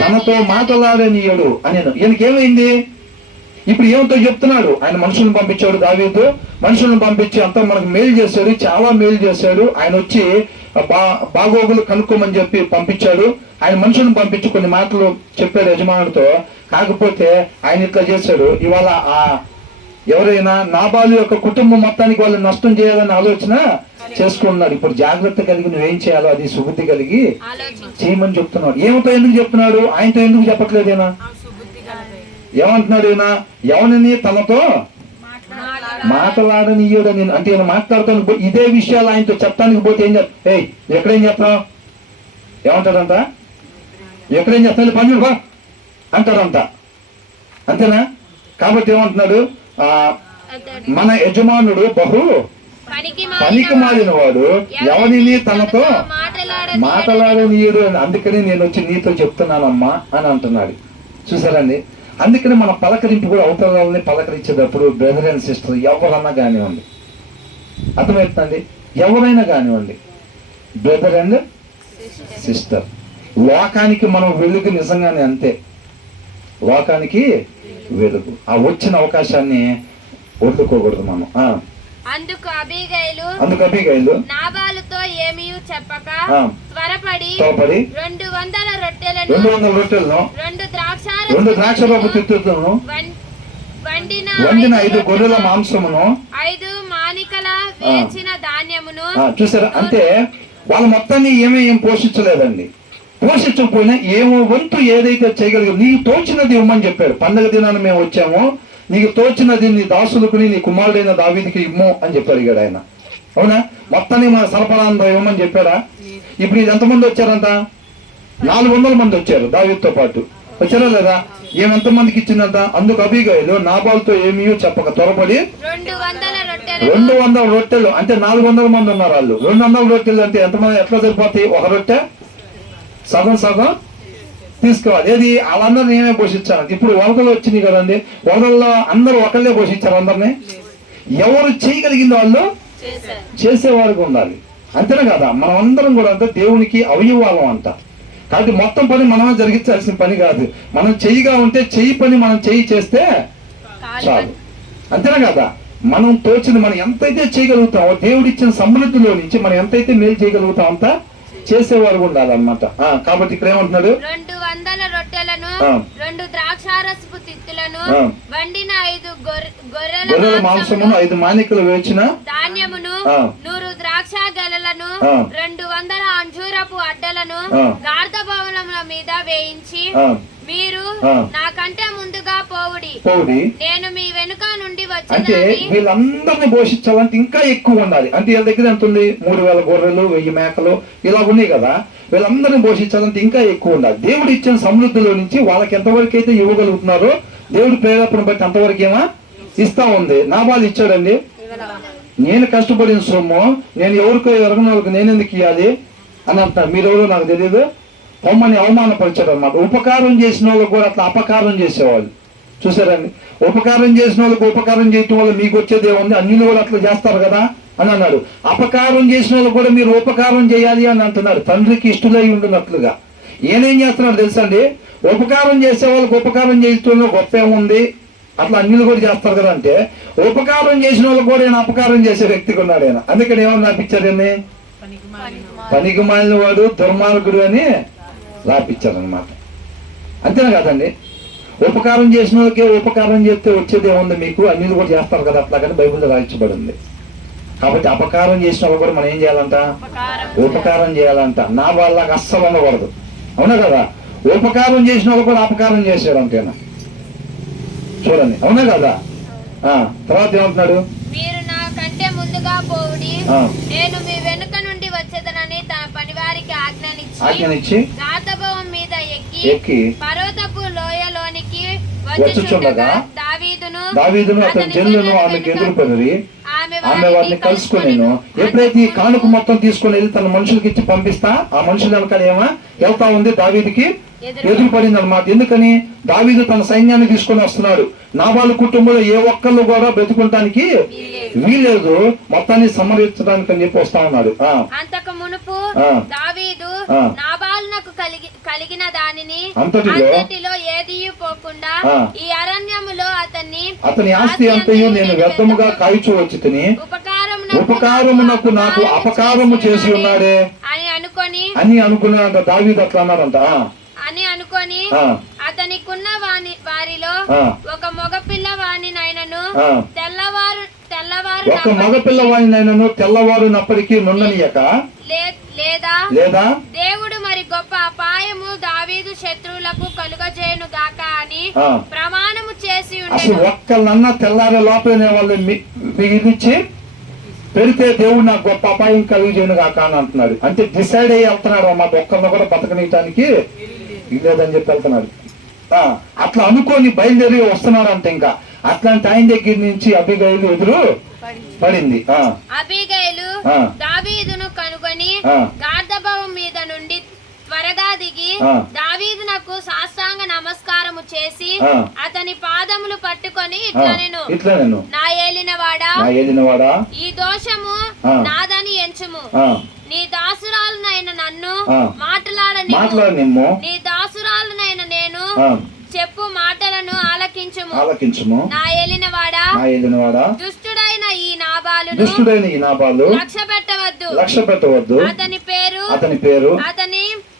తనతో మాట్లాడనీయడు అని. ఈయనకేమైంది? ఇప్పుడు ఏమిటో చెప్తున్నాడు. ఆయన మనుషులను పంపించాడు. దావీదు మనుషులను పంపించి అంతా మనకు మేలు చేశాడు, చాలా మేలు చేశాడు. ఆయన వచ్చి బాగోగులు కనుక్కోమని చెప్పి పంపించాడు. ఆయన మనుషులను పంపించి కొన్ని మాటలు చెప్పాడు యజమానుడితో. కాకపోతే ఆయన ఇట్లా చేశాడు. ఇవాళ ఎవరైనా నాబాలు యొక్క కుటుంబం మొత్తానికి వాళ్ళు నష్టం చేయాలని ఆలోచన చేసుకున్నాడు. ఇప్పుడు జాగ్రత్త కలిగి నువ్వేం చేయాలో అది సుబుద్ధి కలిగి చేయమని చెప్తున్నాడు. ఏమిటో ఎందుకు చెప్తున్నాడు? ఆయనతో ఎందుకు చెప్పట్లేదేనా? ఏమంటున్నాడు ఈయన? ఎవరిని తనతో మాట్లాడనీయుడని. అంటే ఈయన మాట్లాడుతాను ఇదే విషయాలు ఆయనతో చెప్పడానికి పోతే ఏం చెప్తా? ఎక్కడేం చెప్తావు ఏమంటాడంట? ఎక్కడేం చెప్తాను పని బా అంటాడంట. అంతేనా? కాబట్టి ఏమంటున్నాడు? మన యజమానుడు బహు పనికి మాలిన వాడు, ఎవరిని తనతో మాట్లాడనీయుడు. అందుకని నేను వచ్చి నీతో చెప్తున్నానమ్మా అని అంటున్నాడు. చూసారండి? అందుకని మన పలకరింపు కూడా అవతల వాళ్ళని పలకరించేటప్పుడు బ్రదర్ అండ్ సిస్టర్ ఎవరన్నా కానివ్వండి, అర్థమవుతుందండి? ఎవరైనా కానివ్వండి, బ్రదర్ అండ్ సిస్టర్. లోకానికి మనం వెలుగు, నిజంగానే అంతే. లోకానికి వెలుగు. ఆ వచ్చిన అవకాశాన్ని వదులుకోకూడదు మనం. అందుకు అబీగైలు నాబాలుతో ఏమీ చెప్పక త్వరపడి 200 రొట్టెలను 2 ద్రాక్షరసపు తిత్తులను వండిన 5 గొర్రెల మాంసమును 5 మానికల వేచిన ధాన్యమును. చూసారా? అంటే వాళ్ళ మొత్తాన్ని ఏం పోషించలేదండి. పోషించకపోయినా ఏమో వంతు ఏదైతే చేయగలిగారు నీకు తోచినది ఇవ్వమని చెప్పాడు. పండగ దినాన్ని మేము వచ్చాము, నీకు తోచినది నీ దాసులకుని నీ కుమారుడైన దావీదుకి ఇమ్ము అని చెప్పి అడిగాడు ఆయన. అవునా? మొత్తాన్ని మన సరఫరాంత ఇవ్వమని చెప్పాడా? ఇప్పుడు ఇది ఎంతమంది వచ్చారంట? 400 మంది వచ్చారు దావీదుతో పాటు. వచ్చారా లేదా? ఎంతమందికి ఇచ్చిందంట? అందుకు అబీగైలు నాబాలుతో ఏమీ చెప్పక త్వరపడి 200 రొట్టెలు, అంటే 400 మంది ఉన్నారు వాళ్ళు. 200 రొట్టెలు అంటే ఎంతమంది ఎట్లా సరిపోతాయి? ఒక రొట్టె సగం తీసుకోవాలి. ఏది? వాళ్ళందరూ నేనే పోషించాను. ఇప్పుడు వరదలు వచ్చినాయి కదండి, వరదల్లో అందరూ ఒకళ్ళే పోషించారు అందరినీ. ఎవరు చేయగలిగింది వాళ్ళు చేసేవారికి ఉండాలి. అంతేనా కదా? మనం అందరం కూడా అంతా దేవునికి అవయవాలం అంట. కాబట్టి మొత్తం పని మనమే జరిగించాల్సిన పని కాదు. మనం చెయ్యిగా ఉంటే చెయ్యి పని మనం చేస్తే చాలు. అంతేనా కదా? మనం తోచింది మనం ఎంతైతే చేయగలుగుతామో దేవుడిచ్చిన సమృద్ధిలో నుంచి మనం ఎంతైతే మేలు చేయగలుగుతాం అంత చేసేవారు ఉండాలన్నమాట. కాబట్టి ఇక్కడ ఏమంటున్నాడు? 200 రొట్టెలను 2 ద్రాక్షారసపు తిత్తులను వండిన 5 గొర్రెల మాంసమును 5 మానికలు వేచిన ధాన్యమును 100 ద్రాక్ష గెలలను ఆ. 200 అంజూరపు అడ్డలను ఆ. గార్ధ భవనముల మీద వేయించి ఆ, మీరు ఆ. నాకంటే ముందుగా పోవుడి, పౌడి నేను మీ వెనుక నుండి అంటే వచ్చేదాన్ని. వీళ్ళందరినీ పోషించాలంటే ఇంకా ఎక్కువ ఉండాలి. అంటే వీళ్ళ దగ్గర ఎంత ఉంది? 3000 గొర్రెలు, 1000 మేకలు ఇలా ఉన్నాయి కదా. వీళ్ళందరినీ పోషించాలంటే ఇంకా ఎక్కువ ఉండాలి. దేవుడు ఇచ్చిన సమృద్ధిలో నుంచి వాళ్ళకి ఎంతవరకు అయితే ఇవ్వగలుగుతున్నారో దేవుడు ప్రేరేపణ బట్టి అంతవరకు ఏమో ఇస్తా ఉంది. నాబాలు ఇచ్చాడండి. నేను కష్టపడిన సొమ్ము నేను ఎవరికో ఎరగని వాళ్ళకి నేను ఎందుకు ఇవ్వాలి అని అంటున్నారు. మీరెవరో నాకు తెలియదు పొమ్మని అవమానపరిచాడు అనమాట. ఉపకారం చేసిన వాళ్ళకి కూడా అట్లా అపకారం చేసేవాళ్ళు చూసారండి. ఉపకారం చేసిన వాళ్ళకి ఉపకారం చేయటం వల్ల మీకు వచ్చేది ఏముంది? అన్యులు కూడా అట్లా చేస్తారు కదా అని అన్నాడు. అపకారం చేసిన వాళ్ళకి కూడా మీరు ఉపకారం చేయాలి అని అంటున్నారు. తండ్రికి ఇష్టలై ఉండినట్లుగా ఏనేం చేస్తున్నాడు తెలుసా అండి? ఉపకారం చేసే వాళ్ళకి ఉపకారం చేయటంలో గొప్ప ఏముంది? అట్లా అన్యులు కూడా చేస్తారు కదా. అంటే ఉపకారం చేసిన వాళ్ళకి కూడా ఆయన అపకారం చేసే వ్యక్తిగా ఉన్నాడు ఆయన. అందుకని ఏమని రాపించారని? పనికి మాలిన వాడు, దుర్మార్గుడు అని రాపించారనమాట. అంతేనా కదండి? ఉపకారం చేసిన వాళ్ళకే ఉపకారం చేస్తే వచ్చేది ఏముంది మీకు? అన్యులు కూడా చేస్తారు కదా అట్లాగని బైబిల్లో రాయించబడి ఉంది. కాబట్టి అపకారం చేసిన వాళ్ళు కూడా మనం ఏం చేయాలంట? ఉపకారం చేయాలంట. నా వాళ్ళకి అస్సలు ఉండకూడదు. అవునా కదా? ఉపకారం చేసిన వాళ్ళు కూడా అపకారం చేశాడు అంతేనా? చూడండి, అవునా కదా? తర్వాత ఏమంటున్నాడు? మీరు నాకంటే ముందుగా పోవుడి, ఆ. నేను మీ వెనుక నుండి వచ్చేదనని తన పనివారికి ఆజ్ఞనిచ్చి గార్ధభవం మీద ఎక్కి ఎక్కి పర్వతపు లోయలోనికి వచ్చుచుండగా దావీదును అతని జనులను ఆమెకు ఎదురుపడి ఆమె వారిని కలుసుకునేను. ఎప్పుడైతే ఈ కానుక మొత్తం తీసుకుని వెళ్ళి తన మనుషులకి ఇచ్చి పంపిస్తా, ఆ మనుషుల వెనకాల ఏమో వెళ్తా ఉంది, దావీదుకి ఎదురుపడింది అనమాట. ఎందుకని? దావీదు తన సైన్యాన్ని తీసుకొని వస్తున్నాడు. నాబాలు కుటుంబంలో ఏ ఒక్కళ్ళు కూడా బ్రతుకుంటానికి వీలేదు, మొత్తాన్ని సంహరించడానికి అని చెప్పి వస్తా ఉన్నాడు. అంతకు మునుపు దావీదు ఆ. నాబాలునకు కలిగిన దానిని అంతటిలో అంతటిలో ఏదియు పోకుండా ఆ. ఈ అరణ్యములో అతని ఆస్తి అంతయు నేను వ్యర్థముగా కాయిచూ వచ్చి తిని ఉపకారమునకు నాకు అపకారము చేసి ఉన్నాడే అని అనుకున్నాడంట. దావీదు అట్లా అన్నాడంట. అనుకొని ఆ. అతనికున్న వారిలో ఆ. ఒక మగ పిల్లవాణినైనను ఆ. తెల్లవారు ఒక మగ పిల్లవాడినైనను తెల్లవారునప్పటికీ నుండనియక లేదా దేవుడు మరి గొప్ప అపాయము దావీదు శత్రువులకు కలుగజేయును గాక అని ఆ. ప్రమాణము చేసి అసలు ఉండెను. ఒక్కళ్ళన్నా తెల్లారే లోపలనే వాళ్ళు మిగిలిచ్చి పెడితే దేవుడు నాకు గొప్ప అపాయం కలిగజేయను కాక అని అంటున్నాడు. అంటే డిసైడ్ అయ్యి వెళ్తున్నాడు అన్నమాట. ఒక్కరిని కూడా బతకనీయటానికి లేదని చెప్పి వెళ్తున్నాడు. అట్లా అనుకోని బయలుదేరి వస్తున్నాడు అంటే ఇంకా అట్లాంటి ఆయన దగ్గర నుంచి అబిగైలు ఎదురు పడింది. అబిగైలు దావీదును కనుగొని గార్ధభవం మీద నుండి త్వరగా దిగి దావీదునకు సాష్టాంగ నమస్కారము చేసి అతని పాదములు పట్టుకొని ఇట్లా నేను నా ఏలినవాడా ఈ దోషము నాదని ఎంచుము, నీ దాసురాలనైన నన్ను మాట్లాడనిమ్ము, నీ దాసురాలనైన నేను చెప్పు మాటలను ఆలకించుము. నా ఏలినవాడా దుష్టుడైన ఈ నాబాలు లక్ష్య పెట్టవద్దు. అతని పేరు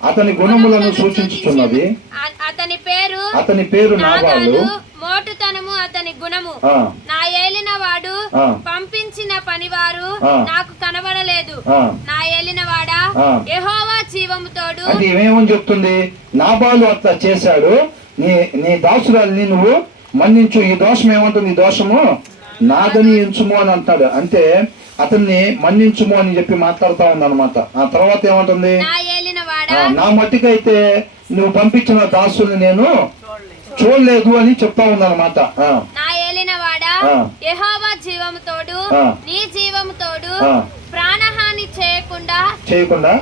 అతని గుణములను సూచించుచున్నది. అతని పేరు నాబాలు, మోటుతనము అతని గుణము. నా ఏలినవాడు పంపించిన పనివారు నాకు కనబడలేదు. నా ఏలినవాడా యెహోవా జీవము తోడు. అది ఏమేమని చెప్తుంది? నాబాలు అట్లా చేశాడు, నీ దాసురాలిని నువ్వు మన్నించు. ఈ దోషం ఏమంటుంది? ఈ దోషము నాదని ఎంచుము అని అంటాడు. అంటే అతన్ని మన్నించుము అని చెప్పి మాట్లాడుతా ఉంది అనమాట. ఆ తర్వాత ఏమంటుంది? నా మట్టికైతే నువ్వు పంపించిన దాసుల్ని నేను చూడలేదు అని చెప్తా ఉందన్నమాట. నా ఏలినవాడా యెహోవా జీవము తోడు, నీ జీవము తోడు, ప్రాణహాని చేయకుండా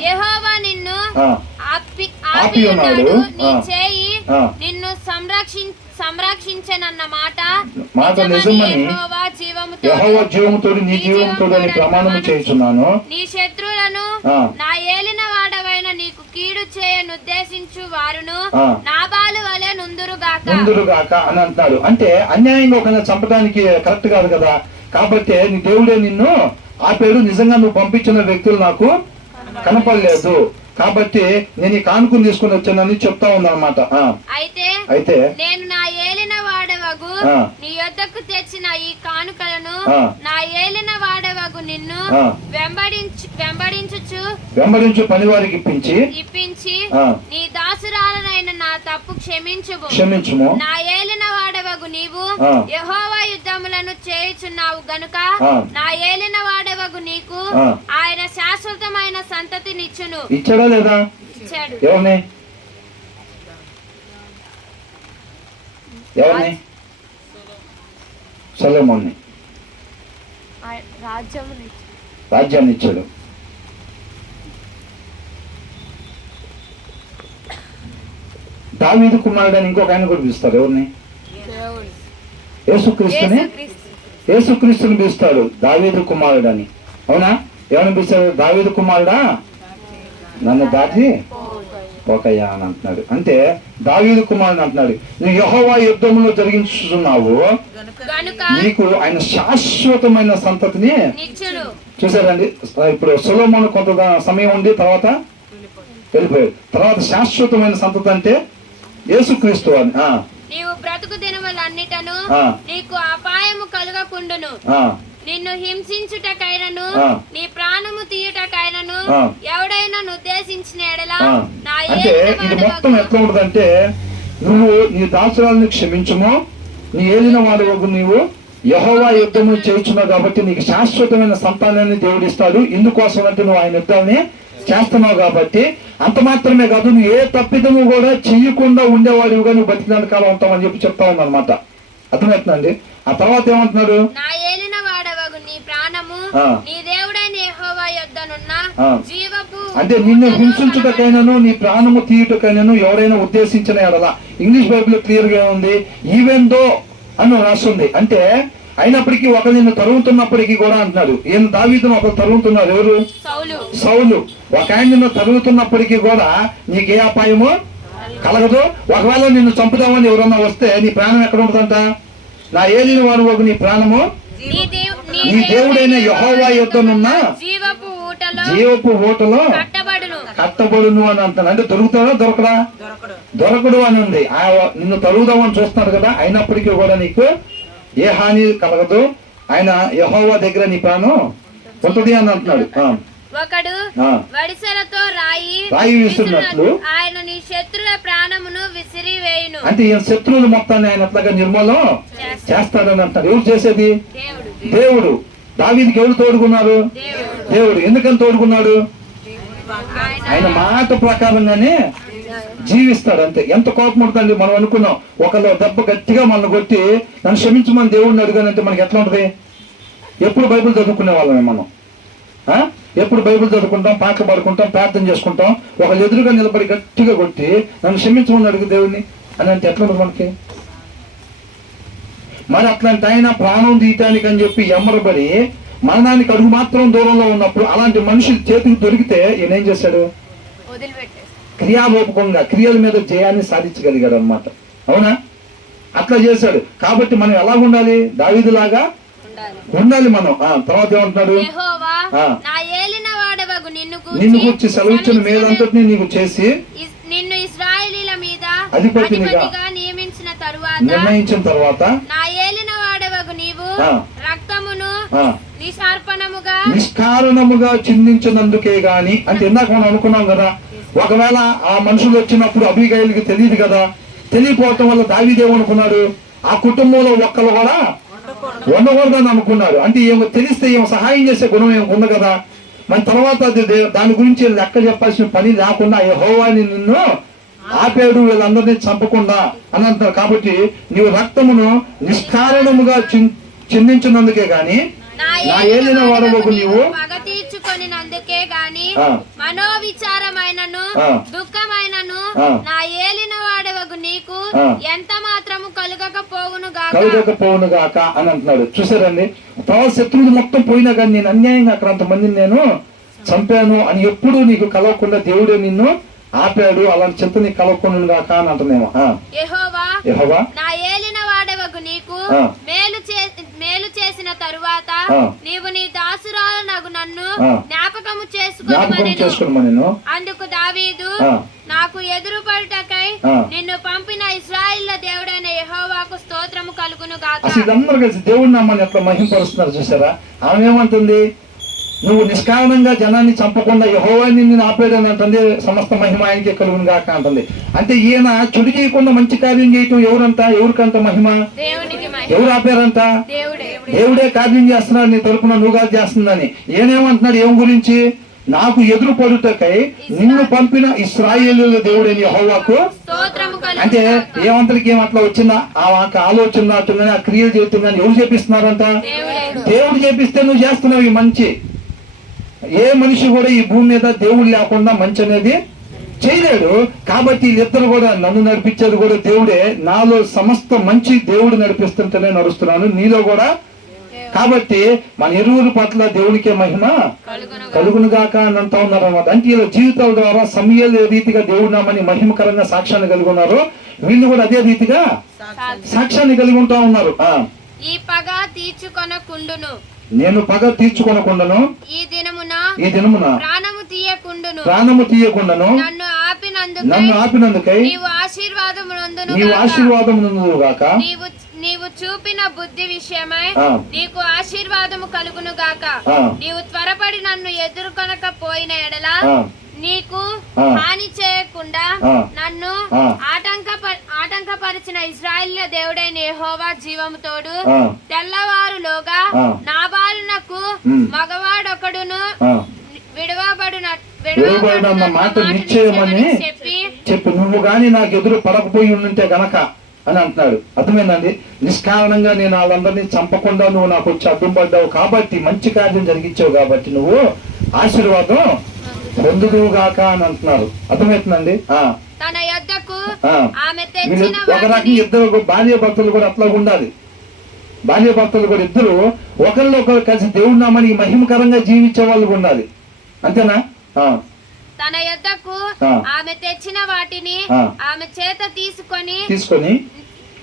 యెహోవా నిన్ను ఆపి ఉన్నాడు. నీ చేయి నిన్ను సంరక్షించనన్న మాట నిజమని యెహోవా జీవముతోడు నీ జీవముతోడు అని ప్రమాణము చేయుచున్నాను. నీ శత్రువులను నా ఏలినవాడవైన నీకు కీడు చేయనుద్దేశించు వారును నాబాలు వలె నుందురుగాక అని అంటున్నాడు. అంటే అన్యాయంగా ఒక చంపడానికి కరెక్ట్ కాదు కదా. కాబట్టి నీ దేవుడే నిన్ను ఆపాడు. నిజంగా నువ్వు పంపించిన వ్యక్తులు నాకు కనపడలేదు కాబట్టి నేను ఈ కానుకను తీసుకుని వచ్చానని చెప్తా ఉందన్నమాట. అయితే నేను నా ఏలిన వాడవగు నీ యొద్దకు తెచ్చిన ఈ కానుకలను నా ఏలిన వాడవగు నిన్ను వెంబడించు పనివారికి ఇప్పించి ఆ, నీ దాసురాలనైన నా తప్పు క్షమించుము. నా ఏలిన వాడవగు నీవు ఆ. యెహోవా యుద్ధములను చేయుచున్నావు గనుక ఆ. నా ఏలిన వాడవగు నీకు ఆ. ఆయన శాశ్వతమైన సంతతినిచ్చును. ఇచ్చాడా లేదా? ఇచ్చాడు. ఎవరిని? సొలొమోన్ని. రాజ్యాన్ని ఇచ్చాడు. దావీదు కుమారుడు అని ఇంకొక ఆయన కూడా పిలుస్తారు. ఎవరిని? యేసుక్రీస్తుని పిలుస్తాడు దావీదు కుమారుడు అని. అవునా? ఎవరిని పిలుస్తాడు? దావీదు కుమారుడా నన్ను దాటి పోకయ్యా అని అంటున్నాడు. అంటే దావీదు కుమారుడు అంటున్నాడు, నువ్వు యెహోవా యుద్ధములో జరిగించుతున్నావు, నీకు ఆయన శాశ్వతమైన సంతతిని చూసారండి. ఇప్పుడు సొలొమోను కొంత సమయం ఉండి తర్వాత వెళ్ళిపోయాడు. తర్వాత శాశ్వతమైన సంతతి అంటే యేసుక్రీస్తు అని. నీవు బ్రతుకు దినములన్నిటను నీకు అపాయము కలుగకుండును. నిన్ను హింసించుటకైనను నీ ప్రాణము తీయుటకైనను ఎవడైనా ఉద్దేశించిన ఎడల అంటే ఇది మొత్తం ఎట్లా ఉంటదంటే, నువ్వు నీ దాసురాలను క్షమించుము, నీ ఏలిన వాడు నీవు యెహోవా యుద్ధము చేస్తున్నావు కాబట్టి నీకు శాశ్వతమైన సంతానాన్ని దేవుడిస్తాడు. ఇందుకోసం అంటే నువ్వు ఆయన యుద్ధాన్ని చేస్తున్నావు కాబట్టి. అంత మాత్రమే కాదు, నువ్వు ఏ తప్పిదము కూడా చెయ్యకుండా ఉండేవాడివిగా నువ్వు బతికినంత కాలం ఉంటామని చెప్పి చెప్తా ఉందన్నమాట. అర్థమవుతుందండి. ఆ తర్వాత ఏమంటున్నాడు? అంటే నిన్ను హింసించుటకైనను నీ ప్రాణము తీయుటకైనను ఎవరైనా ఉద్దేశించిన ఎడలా. ఇంగ్లీష్ బైబిల్ క్లియర్ గా ఉంది, ఈవెన్ దో అని రాస్తుంది. అంటే అయినప్పటికీ ఒకరు నిన్ను తరుగుతున్నప్పటికీ కూడా అంటున్నాడు. ఈయన దావీదును ఒకరు తరుగుతున్నారు. ఎవరు? సౌలు. ఒక ఆయన నిన్ను తరుగుతున్నప్పటికీ కూడా నీకే అపాయము కలగదు. ఒకవేళ నిన్ను చంపుదామని ఎవరన్నా వస్తే నీ ప్రాణం ఎక్కడ ఉంటుందంట? నా ఏలిన వాడు నీ ప్రాణము నీ దేవుడైన యెహోవా యుద్ధనున్న జీవపు ఊటలో కట్టబడును అని అంటాను. అంటే దొరుకుతాడా? దొరకడు అని ఉంది. నిన్ను తరుగుదామని చూస్తున్నాడు కదా, అయినప్పటికీ కూడా నీకు ఏ హాని కలగదు. ఆయన యెహోవా దగ్గర నీ ప్రాణం ఉంటుంది అని అంటున్నాడు. ఒకడు వడిసెలతో రాయి విస్తున్నట్లు ఆయన నీ శత్రుల ప్రాణమును విసిరివేయును. అంటే ఈయన శత్రువులు మొత్తాన్ని ఆయన అట్లాగా నిర్మూలం చేస్తాడని అంటాడు. ఎవరు చేసేది? దేవుడు. దావీదుకి ఎవరు తోడుకున్నారు? దేవుడు. ఎందుకని తోడుకున్నాడు? ఆయన మాట ప్రకారంగానే జీవిస్తాడు. అంతే. ఎంత కోపం ఉంటుందండి. మనం అనుకున్నాం ఒకళ్ళు దెబ్బ గట్టిగా మనల్ని కొట్టి నన్ను క్షమించమని దేవుడిని అడిగానంటే మనకి ఎట్లా ఉంటది? ఎప్పుడు బైబిల్ చదువుకునే వాళ్ళమే మనం. ఎప్పుడు బైబిల్ చదువుకుంటాం, పాటలు పాడుకుంటాం, ప్రార్థన చేసుకుంటాం. ఒకళ్ళు ఎదురుగా నిలబడి గట్టిగా కొట్టి నన్ను క్షమించమని అడుగు దేవుడిని అని అంటే ఎట్లా ఉంటుంది మనకి? మరి అట్లాంటి ఆయన ప్రాణం తీయటానికి అని చెప్పి ఎమ్మరబడి మరణానికి అడుగు మాత్రం దూరంలో ఉన్నప్పుడు అలాంటి మనుషులు చేతికి దొరికితే ఈయన ఏం చేశాడు? క్రియారూపకంగా క్రియల మీద జయాన్ని సాధించగలిగాడు అన్నమాట. అవునా? అట్లా చేశాడు. కాబట్టి మనం ఎలా ఉండాలి? దావీదులాగా ఉండాలి మనం. తర్వాత ఏమంటున్నాడు? నిన్ను గురించి సెలవిచ్చిన మేలంతటిని నీకు చేసి నిన్ను ఇశ్రాయేలీయుల మీద అధిపతినిగా నిర్ణయించిన తర్వాత నా ఏలిన వాడవగు నీవు రక్తమును నిష్కారణముగా చిందించినందుకే గాని. అంటే ఇందాక మనం అనుకున్నాం కదా, ఒకవేళ ఆ మనుషులు వచ్చినప్పుడు అబీగయీలుకి తెలియదు కదా, తెలియపోవటం వల్ల దావీదు ఏమనుకున్నాడు? ఆ కుటుంబంలో ఒక్కరు కూడా ఉండకూడదని అనుకున్నాడు. అంటే ఏమో తెలిస్తే ఏమో సహాయం చేసే గుణం ఏమో ఉంది కదా. మన తర్వాత దాని గురించి లెక్క చెప్పాల్సిన పని లేకుండా యెహోవాని నిన్ను ఆపాడు, వీళ్ళందరినీ చంపకుండా అని అంటారు. కాబట్టి నీవు రక్తమును నిష్కారణముగా చిందించినందుకే గాని నా ఏలిన వాడవకు నీవు తీర్చుకొనినందుకే గాని మనోవిచారమైనను దుఃఖమైనను నా ఏలిన వాడవగు నీకు ఎంత మాత్రము కలుగకపోవును గాక అని అంటున్నాడు. చూసారండి, తర్వాత శత్రువులు మొత్తం పోయినా కానీ నేను అన్యాయంగా అక్కడ అంతమందిని నేను చంపాను అని ఎప్పుడు నీకు కలవకుండా దేవుడే నిన్ను ఆపాడు. అలాంటి చింత నీకు కలవకుండా గాక అని అంటున్నామో. యెహోవా నా ఏలిన వాడవగు నీకు మేలు చేసిన తరువాత నీవు నీ దాసురాలనగు నన్ను జ్ఞాపకము చేసుకోమనెను. అందుకు దావీదు నాకు ఎదురుపడుటకై నిన్ను పంపిన ఇశ్రాయేలు దేవుడైన యెహోవాకు స్తోత్రము కలుగును గాక. అసలు ఇదందరూ కలిసి దేవుడిని నమ్మని ఎట్లా మహింపరుస్తున్నారు చూసారా? ఆమె ఏమంటుంది? నువ్వు నిష్కారణంగా జనాన్ని చంపకుండా యెహోవాని నిన్ను ఆపేయడని అంటుంది. సమస్త మహిమ ఆయనకి కలుగును గాక అంటుంది. అంటే ఈయన చెడు చేయకుండా మంచి కార్యం చేయటం ఎవరికంత మహిమ? దేవునికి మహిమ. ఎవరు ఆపారంట? దేవుడే. దేవుడే కార్యం చేస్తున్నాడు నీ తరపున, నువ్వు కాదు చేస్తుందని. ఏనేమంటున్నాడు ఏం గురించి? నాకు ఎదురు పడుటకై నిన్ను పంపిన ఇశ్రాయేలీయుల దేవుడైన యెహోవాకు స్తోత్రము కలుగును అంటే గాక. ఏమంతరికి ఏం అట్లా వచ్చిందా? ఆ ఆలోచన అట్టుందని, ఆ క్రియలు చేస్తుందని ఎవరు చేపిస్తున్నారంట? దేవుడే. దేవుడు చేపిస్తే నువ్వు చేస్తున్నావు ఈ మంచి. ఏ మనిషి కూడా ఈ భూమి మీద దేవుడు లేకుండా మంచి అనేది చేయలేడు. కాబట్టి వీళ్ళిద్దరు కూడా నన్ను నడిపించేది కూడా దేవుడే. నాలో సమస్త మంచి దేవుడు నడిపిస్తుంటేనే నడుస్తున్నాను, నీలో కూడా. కాబట్టి మన ఇరువురి పట్ల దేవునికే మహిమ కలుగును గాక అని అంటా ఉన్నారు అన్నమాట. అంటే వీళ్ళ జీవితాల ద్వారా సమయాల రీతిగా దేవుడు నామని మహిమకరంగా సాక్ష్యాన్ని కలిగి ఉన్నారు. వీళ్ళు కూడా అదే రీతిగా సాక్ష్యాన్ని కలిగి ఉంటా ఉన్నారు. ఈ పగ తీర్చుకొనకుండును, నేను పగ తీర్చుకొనకుండాను, ఈ దినమున ప్రాణము తీయకుండును, నన్ను నన్ను ఆపినందుకై నీవు ఆశీర్వాదమునందును గాక. నీవు చూపిన బుద్ధి విషయమై నీకు ఆశీర్వాదము కలుగును గాక. నీవు త్వరపడి నన్ను ఎదుర్కొనకపోయిన ఎడల నీకు హాని చేయకుండా నన్ను ఆటంకపరిచిన ఇశ్రాయేలు దేవుడైన యెహోవా జీవము తోడు తెల్లవారులోగా నాబాలునకు మగవాడొకడును విడవబడిన మాట నిశ్చయమని చెప్పి నువ్వు గాని నాకు ఎదురు పడకపోయి ఉంటే గనక అని అంటున్నాడు. అర్థమైందండి? నిష్కారణంగా నేను వాళ్ళందరినీ చంపకుండా నువ్వు నాకు వచ్చి అడ్డం పడ్డావు కాబట్టి, మంచి కార్యం జరిగించావు కాబట్టి నువ్వు ఆశీర్వాదం పొందుదువు గాక అని అంటున్నారు. అర్థమవుతుందండి? తన యొద్దకు ఒక రకంగా ఇద్దరు భార్య భర్తలు కూడా అట్లా ఉండాలి. భార్య భర్తలు కూడా ఇద్దరు ఒకరినొకరు కలిసి దేవుడి నామని మహిమకరంగా జీవించే వాళ్ళు ఉండాలి. అంతేనా? తన యొద్దకు ఆమె తెచ్చిన వాటిని ఆమె చేత తీసుకొని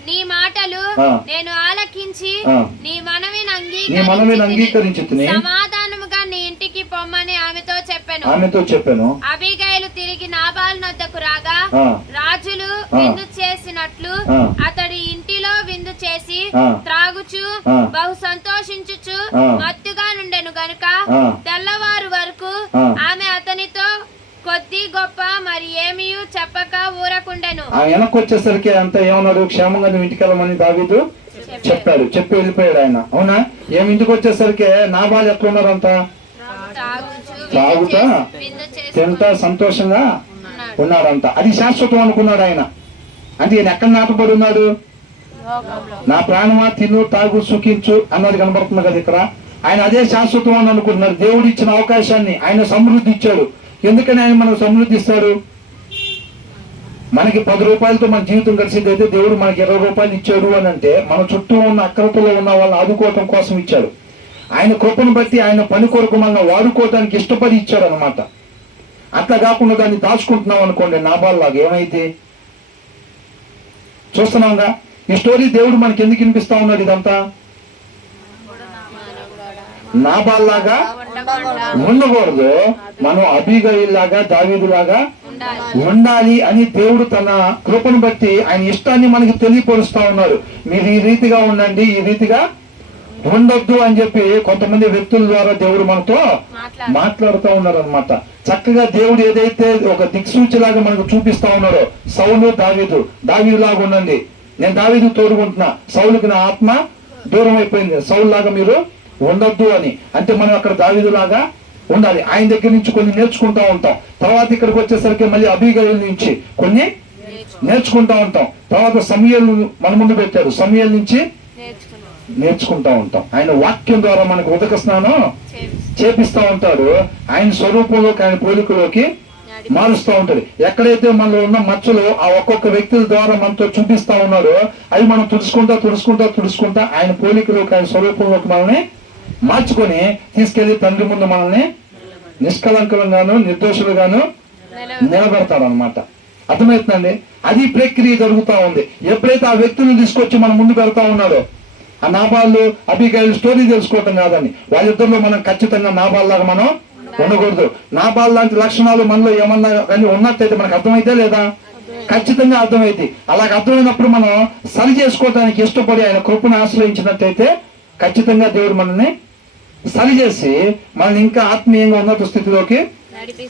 నీ మాటలు నేను ఆలకించి నీ మనవిని అంగీకరించి సమాధానముగా నీ ఇంటికి పొమ్మని ఆమెతో చెప్పాను. అబీగయలు తిరిగి నాబాలు నొద్దకు రాగా రాజులు విందు చేసినట్లు అతడి ఇంటిలో విందు చేసి త్రాగుచు బహు సంతోషించుచు మత్తుగా నుండెను గనుక తెల్లవారు వరకు ఆమె అతనితో కొద్ది గొప్ప మరి ఏమీ చెప్పక ఊరకుండెను. వెనక్కి వచ్చేసరికి అంత ఏమన్నాడు? క్షేమంగా నువ్వు ఇంటికి వెళ్ళమని దావీదు చెప్పాడు. చెప్పి వెళ్ళిపోయాడు ఆయన. అవునా? ఏమి ఇంటికి వచ్చేసరికి నాబాలు ఎట్లున్నారంట? తాగుతా తింటా సంతోషంగా ఉన్నాడంట. అది శాశ్వతం అనుకున్నాడు ఆయన. అంటే ఈయన ఎక్కడ నాటబడి ఉన్నాడు? నా ప్రాణమా తిను తాగు సుఖించు అన్నది కనబడుతుంది కదా ఇక్కడ. ఆయన అదే శాశ్వతం అని అనుకుంటున్నారు. దేవుడు ఇచ్చిన అవకాశాన్ని ఆయన సమృద్ధి ఇచ్చాడు. ఎందుకని ఆయన మనకు సమృద్ధి ఇస్తాడు? మనకి 10 రూపాయలతో మన జీవితం కలిసిందైతే దేవుడు మనకి 20 రూపాయలు ఇచ్చాడు అని అంటే మన చుట్టూ ఉన్న అక్రతలో ఉన్న వాళ్ళని ఆదుకోవటం కోసం ఇచ్చాడు. ఆయన కృపను బట్టి ఆయన పని కొరకు మనం వాడుకోవటానికి ఇష్టపడి ఇచ్చాడు అనమాట. అట్లా కాకుండా దాన్ని దాచుకుంటున్నాం అనుకోండి, నాబాల్లాగా ఏమైతే చూస్తున్నాంగా. ఈ స్టోరీ దేవుడు మనకి ఎందుకు వినిపిస్తా ఉన్నాడు? ఇదంతా నాబాల్లాగా ఉండకూడదు, మనం అబీగయీలాగా దావీదులాగా ఉండాలి అని దేవుడు తన కృపను బట్టి ఆయన ఇష్టాన్ని మనకి తెలియపరుస్తా ఉన్నాడు. మీరు ఈ రీతిగా ఉండండి, ఈ రీతిగా ఉండొద్దు అని చెప్పి కొంతమంది వ్యక్తుల ద్వారా దేవుడు మనతో మాట్లాడుతూ ఉన్నారు అనమాట. చక్కగా దేవుడు ఏదైతే ఒక దిక్సూచిలాగా మనకు చూపిస్తా ఉన్నాడో, సౌలు దావీదు లాగా ఉండండి, నేను దావీదు తోడుకుంటున్నా, సౌలుకి నా ఆత్మ దూరం అయిపోయింది, సౌలు లాగా మీరు ఉండొద్దు అని. అంటే మనం అక్కడ దావీదులాగా ఉండాలి. ఆయన దగ్గర నుంచి కొన్ని నేర్చుకుంటా ఉంటాం. తర్వాత ఇక్కడికి వచ్చేసరికి మళ్ళీ అబీగయీల నుంచి కొన్ని నేర్చుకుంటా ఉంటాం. తర్వాత సమూయేలు మన ముందు పెట్టారు, సమూయేలు నుంచి నేర్చుకుంటా ఉంటాం. ఆయన వాక్యం ద్వారా మనకు ఉదక స్నానం చేపిస్తా ఉంటాడు. ఆయన స్వరూపంలోకి ఆయన పోలికలోకి మారుస్తూ ఉంటాడు. ఎక్కడైతే మనలో ఉన్న మచ్చలు ఆ ఒక్కొక్క వ్యక్తుల ద్వారా మనతో చూపిస్తా ఉన్నాడో అవి మనం తుడుచుకుంటా ఆయన పోలికలోకి ఆయన స్వరూపంలోకి మనల్ని మార్చుకొని తీసుకెళ్లి తండ్రి ముందు మనల్ని నిష్కలంకలంగాను నిర్దోషులుగాను నిలబెడతాడు అనమాట. అర్థమవుతుందండి? అది ప్రక్రియ జరుగుతూ ఉంది. ఎప్పుడైతే ఆ వ్యక్తులను తీసుకొచ్చి మన ముందు పెడతా ఉన్నాడో, ఆ నాబాలు అబీగయీలు స్టోరీ తెలుసుకోవటం కాదండి, వాళ్ళిద్దరిలో మనం ఖచ్చితంగా నాబాల్లాగా మనం ఉండకూడదు. నాబాల్ లాంటి లక్షణాలు మనలో ఏమన్నా కానీ ఉన్నట్టయితే మనకు అర్థమైతే లేదా? ఖచ్చితంగా అర్థమైంది. అలాగ అర్థమైనప్పుడు మనం సరి చేసుకోవడానికి ఇష్టపడి ఆయన కృపను ఆశ్రయించినట్టయితే ఖచ్చితంగా దేవుడు మనల్ని సరిచేసి మనల్ని ఇంకా ఆత్మీయంగా ఉన్నత స్థితిలోకి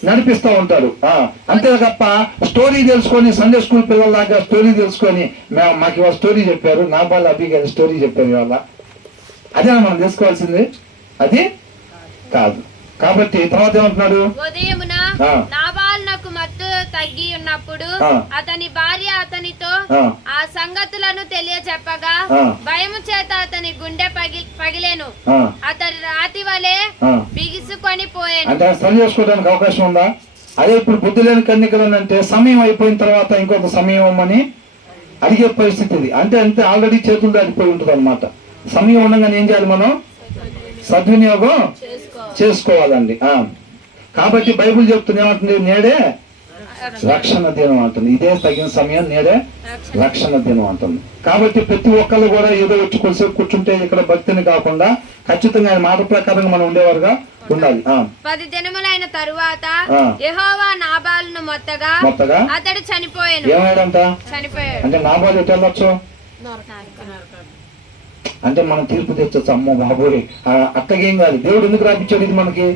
నడిపిస్తూ ఉంటాడు. అంతే తప్ప స్టోరీ తెలుసుకొని సండే స్కూల్ పిల్లల్లాగా స్టోరీ తెలుసుకొని మాకు ఇవాళ స్టోరీ చెప్పారు, నాబాల్ అభిగారి స్టోరీ చెప్పారు ఇవాళ, అదే మనం తెలుసుకోవాల్సింది, అది కాదు. కాబట్టి తర్వాత ఏమంటున్నాడు, ఉదయమున నాబాలునకు మత్తు తగ్గి ఉన్నప్పుడు అతని భార్య అతనితో ఆ సంగతులను తెలియచెప్పగా భయము చేత అతని గుండె పగిలేను, అతని రాతి వలె బిగుసుకొని పోయాను. అంటే సరి చేసుకోవడానికి అవకాశం ఉందా? అదే ఇప్పుడు బుద్ధి లేని కన్నికలు అంటే సమయం అయిపోయిన తర్వాత ఇంకొక సమయం అని అడిగే పరిస్థితి ఇది. అంటే అంతే ఆల్రెడీ చేతులు దాటిపోయి ఉంటుంది అనమాట. సమయం ఉండగానే ఏం చేయాలి, మనం సద్వినియోగం చేసుకోవాలండి. కాబట్టి బైబిల్ చెప్తుంది ఏమంటుంది, నేడే రక్షణ దినం అంటుంది. ఇదే తగిన సమయం, నేడే రక్షణ దినం అంటుంది. కాబట్టి ప్రతి ఒక్కళ్ళు కూడా ఏదో వచ్చి కొద్దిసేపు కూర్చుంటే ఇక్కడ భక్తిని కాకుండా ఖచ్చితంగా ఆయన మాట ప్రకారంగా మనం ఉండేవారుగా ఉండాలి. 10 దినములైన తరువాత యెహోవా నాబాలును మొత్తగా అతడు చనిపోయాను. ఏమైందంట? చనిపోయాడు. అంటే నాబాలు ఎటు వెళ్ళొచ్చు అంటే మనం తీర్పు తెచ్చొచ్చు. అమ్మో బాబోయ్, అక్కగేం కాదు. దేవుడు ఎందుకు రాపించాడు ఇది మనకి?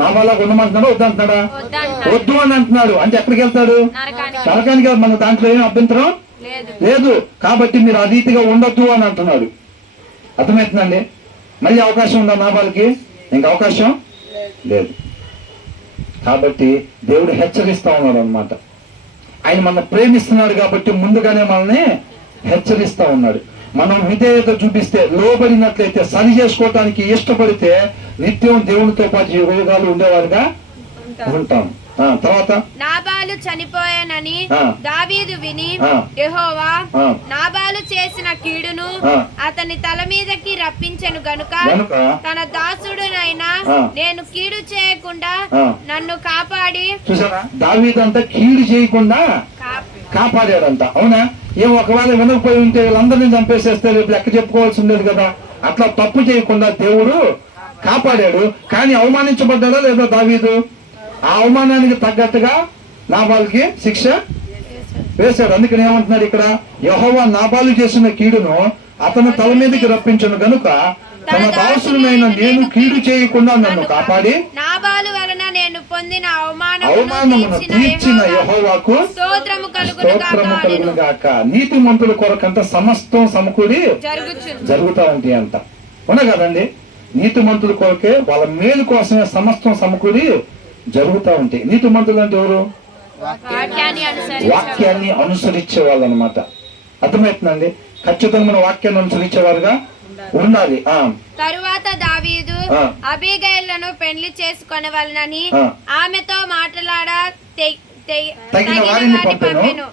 నాబాలా ఉండమంటున్నాడా వద్దంటున్నాడా? వద్దు అని అంటున్నాడు. అంటే ఎక్కడికి వెళ్తాడు? నరకానికి. మన దాంట్లో ఏం అభ్యంతరం లేదు. కాబట్టి మీరు ఆ రీతిగా ఉండొద్దు అని అంటున్నాడు. అర్థమవుతుందండి? మళ్ళీ అవకాశం ఉందా నాబాలకి? ఇంకా అవకాశం లేదు. కాబట్టి దేవుడు హెచ్చరిస్తా ఉన్నాడు అనమాట. ఆయన మనం ప్రేమిస్తున్నాడు కాబట్టి ముందుగానే మనల్ని హెచ్చరిస్తా ఉన్నాడు. మనం విధేయత చూపిస్తే, లోబడినట్లయితే, సరి చేసుకోవటానికి ఇష్టపడితే నిత్యం దేవునితో పాటు యుగాలు ఉండేవారుగా ఉంటాం. తర్వాత నాబాలు చనిపోయానని దావీదు విని యెహోవా నాబాలు చేసిన కీడును అతని తల మీదకి రప్పించెను గనుక తన దాసుడునైనా నేను కీడు చేయకుండా నన్ను కాపాడి. చూసారా, దావీదు అంతా కీడు చేయకుండా కాపాడాడంట. అవునా? ఏం ఒకవేళ వినకపోయి ఉంటే వీళ్ళందరినీ చంపేసేస్తే రేపు లెక్క చెప్పుకోవాల్సి ఉండేది కదా. అట్లా తప్పు చేయకుండా దేవుడు కాపాడాడు. కానీ అవమానించబడ్డాడా లేదా దావీదు? ఆ అవమానానికి తగ్గట్టుగా నాబాలుకి శిక్ష వేశాడు. అందుకని ఏమంటున్నాడు ఇక్కడ, యెహోవా నాబాలు చేసిన కీడును అతను తల మీదకి రప్పించను గనుక తన దాసులైన నేను కీడు చేయకుండా నన్ను కాపాడి నాబాలు వలన నేను పొందిన అవమానమును తీర్చిన యెహోవాకు స్తోత్రము కలుగును గాక. నీతి మంతుల కొరకంట సమస్తం సమకూడి జరుగుతా ఉంటాయి అంట. అవునా కదండి? నీతి మంతుల కొరకే, వాళ్ళ మేలు కోసమే సమస్తం సమకూడి జరుగుతూ ఉంటాయి. నీతి మంతులు అంటే ఎవరు? వాక్యాన్ని అనుసరించే వాళ్ళు అనమాట. అర్థమవుతుందండి? ఖచ్చితంగా మన వాక్యాన్ని అనుసరించేవారుగా ఉండాలి. తరువాత దావీదు అబీగైలును పెళ్లి చేసుకొనవలెనని ఆమెతో మాట్లాడ తగిన వారిని పంపెను.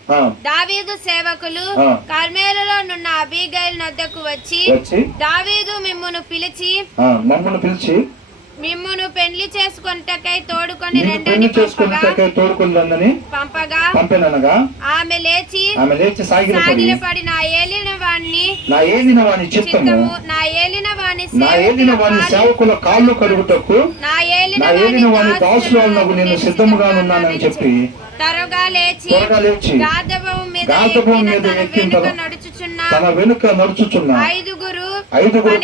దావీదు సేవకులు కర్మేలులో నున్న అబీగైలు నద్దకు వచ్చి దావీదు మిమ్మును పిలిచి మిమ్మును పెళ్లి చేసుకొనుటకై తోడుకొని రండని పంపగా ఆమె లేచి సాగిలపడి నా ఏలిన వాణ్ణి చిత్తము నా ఏలిన వాణ్ణి సేవకుల కాళ్ళు కడుగుటకు నా ఏలిన వాణ్ణి దాసులకు నేను సిద్ధముగా ఉన్నానని చెప్పి త్వరగా లేచి గాదబము మీద ఎక్కిన తన వెనుక నడుచుచున్న ఐదుగురు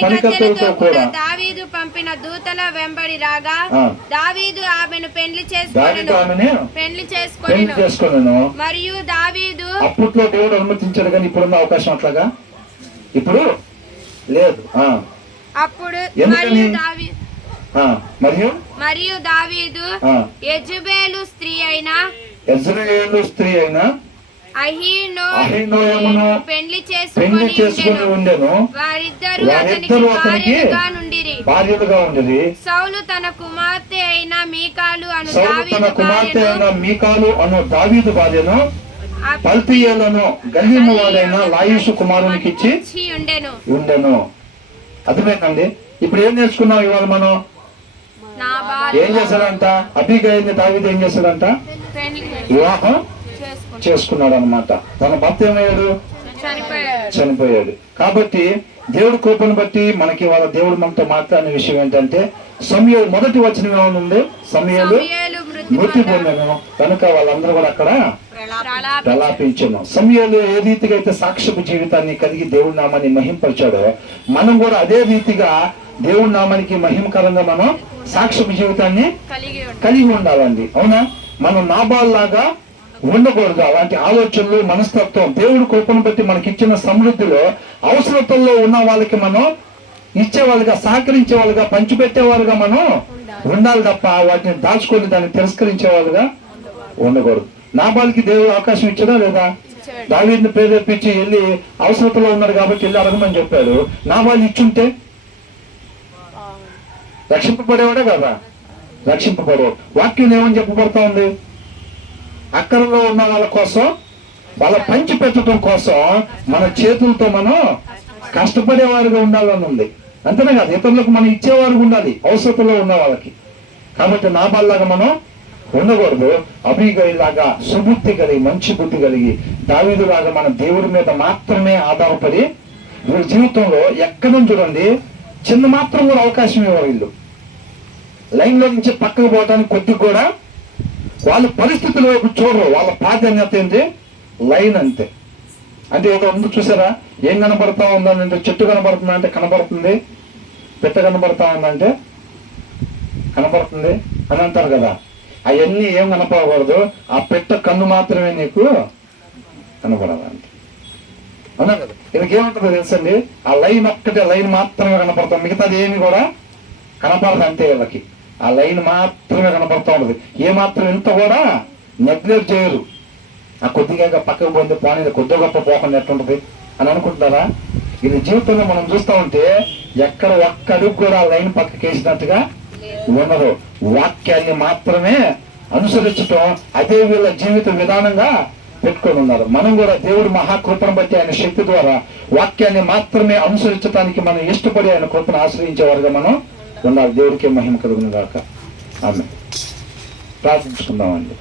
పనికత్తెలతో కూడా దావీదు పంపిన దూతల వెంబడి రాగా దావీదు ఆమెను పెళ్లి చేసుకొనెను. మరియు దావీదు అప్పట్లో దేవుడు అనుమతించాడు, కానీ ఇప్పుడున్న అవకాశం అట్లాగా ఇప్పుడు లేదు. అప్పుడు మరియు దావీదు యెజబేలు స్త్రీ అయిన అహీనోయమును పెళ్లి చేసుకొని ఉండెను. వారిద్దరూ అతనికి భార్యలుగా ఉండిరి. సౌలు తన కుమార్తె అయిన మీకాలు అను దావీదు భార్యను పల్తీయేలును గల్లీము వాడైన లాయిషు కుమారునికి ఇచ్చి ఉండెను. అర్థమైందండి? ఇప్పుడు ఏం నేర్చుకున్నాం ఇవాళ మనం? ఏం చేశాడంట? అబీగైల్ని దావీదు ఏం చేశాడంట? వివాహం చేసుకున్నాడు అనమాట. తన భర్త ఏమయ్యాడు? చనిపోయాడు. కాబట్టి దేవుడి కృపను బట్టి మనకి వాళ్ళ దేవుడు మనతో మాట్లాడిన విషయం ఏంటంటే, సమూయేలు మొదటి వచనం ఏమనుంది? సమూయేలు మృతి పొందెను కనుక వాళ్ళందరూ కూడా అక్కడ ప్రలాపించను. సమూయేలు ఏ రీతిగా అయితే సాక్ష్యపు జీవితాన్ని కలిగి దేవుడి నామాన్ని మహింపరిచాడో, మనం కూడా అదే రీతిగా దేవుడి నామానికి మహిమకరంగా మనం సాక్ష్య జీవితాన్ని కలిగి ఉండాలి. కలిగి ఉండాలండి. అవునా? మనం నాబాల్ లాగా ఉండకూడదు. అలాంటి ఆలోచనలు, మనస్తత్వం దేవుడి కృపను బట్టి మనకి ఇచ్చిన సమృద్ధిలో అవసరతల్లో ఉన్న వాళ్ళకి మనం ఇచ్చే వాళ్ళుగా, సహకరించే వాళ్ళుగా, పంచిపెట్టేవాళ్ళుగా మనం ఉండాలి తప్ప వాటిని దాచుకొని దాన్ని తిరస్కరించే వాళ్ళుగా ఉండకూడదు. నాబాల్కి దేవుడు అవకాశం ఇచ్చాడా లేదా? దావీదుని ప్రేరేపించి వెళ్ళి అవసరతలో ఉన్నాడు కాబట్టి వెళ్ళి అడగమని చెప్పాడు. నాబాల్ ఇచ్చుంటే రక్షింపబడేవాడే కదా, రక్షింపబడేవాడు. వాక్యం ఏమని చెప్పబడతా ఉంది? అక్కరలో ఉన్న వాళ్ళ కోసం, వాళ్ళ పంచి పెట్టడం కోసం మన చేతులతో మనం కష్టపడేవారుగా ఉండాలని ఉంది. అంతేనే కాదు, ఇతరులకు మనం ఇచ్చేవారుగా ఉండాలి అవసరతలో ఉన్న వాళ్ళకి. కాబట్టి నాబాల్లాగా మనం ఉండకూడదు. అబీగైల్ లాగా సుబుద్ధి కలిగి, మంచి బుద్ధి కలిగి, దావీదు లాగా మన దేవుడి మీద మాత్రమే ఆధారపడి వీళ్ళ జీవితంలో ఎక్కడో చూడండి చిన్న మాత్రం కూడా అవకాశం ఇవ్వరు. వీళ్ళు లైన్లో నుంచి పక్కకు పోవడానికి కొద్దిగా కూడా వాళ్ళ పరిస్థితుల వైపు చూడరు. వాళ్ళ ప్రాధాన్యత ఏంటి? లైన్ అంతే. అంటే ఒక ముందు చూసారా, ఏం కనబడతా ఉందంటే చెట్టు కనబడుతుందా అంటే కనబడుతుంది, పెట్ట కనబడతా ఉందంటే కనబడుతుంది అని అంటారు కదా. అవన్నీ ఏం కనపడకూడదు, ఆ పెట్ట కన్ను మాత్రమే నీకు కనపడాలంటే. అవునా కదా? ఇంకేముంటుందో తెలుసండి, ఆ లైన్ ఒక్కటే, లైన్ మాత్రమే కనపడతాం, మిగతాది ఏమి కూడా కనపడదు అంతే. వీళ్ళకి ఆ లైన్ మాత్రమే కనపడతా ఉంటుంది. ఏ మాత్రం ఇంత కూడా నెగ్లెక్ట్ చేయరు. ఆ కొద్దిగా పక్కకు పోతే పోనీ కొద్ది గొప్ప పోకుండా ఎట్లుంటది అని అనుకుంటారా? ఇది జీవితంలో మనం చూస్తూ ఉంటే ఎక్కడ ఒక్క అడుగు కూడా ఆ లైన్ పక్కకి వేసినట్టుగా ఉండదు. వాక్యాన్ని మాత్రమే అనుసరించటం, అదే వీళ్ళ జీవిత విధానంగా పెట్టుకొని ఉన్నారు. మనం కూడా దేవుడి మహాకృపను బట్టి ఆయన శక్తి ద్వారా వాక్యాన్ని మాత్రమే అనుసరించడానికి మనం ఇష్టపడి ఆయన కృపను ఆశ్రయించేవారుగా మనం ఉండాలి. దేవుడికి మహిమ కలుగును గాక. ఆమేన్. ప్రార్థించుకుందామండి.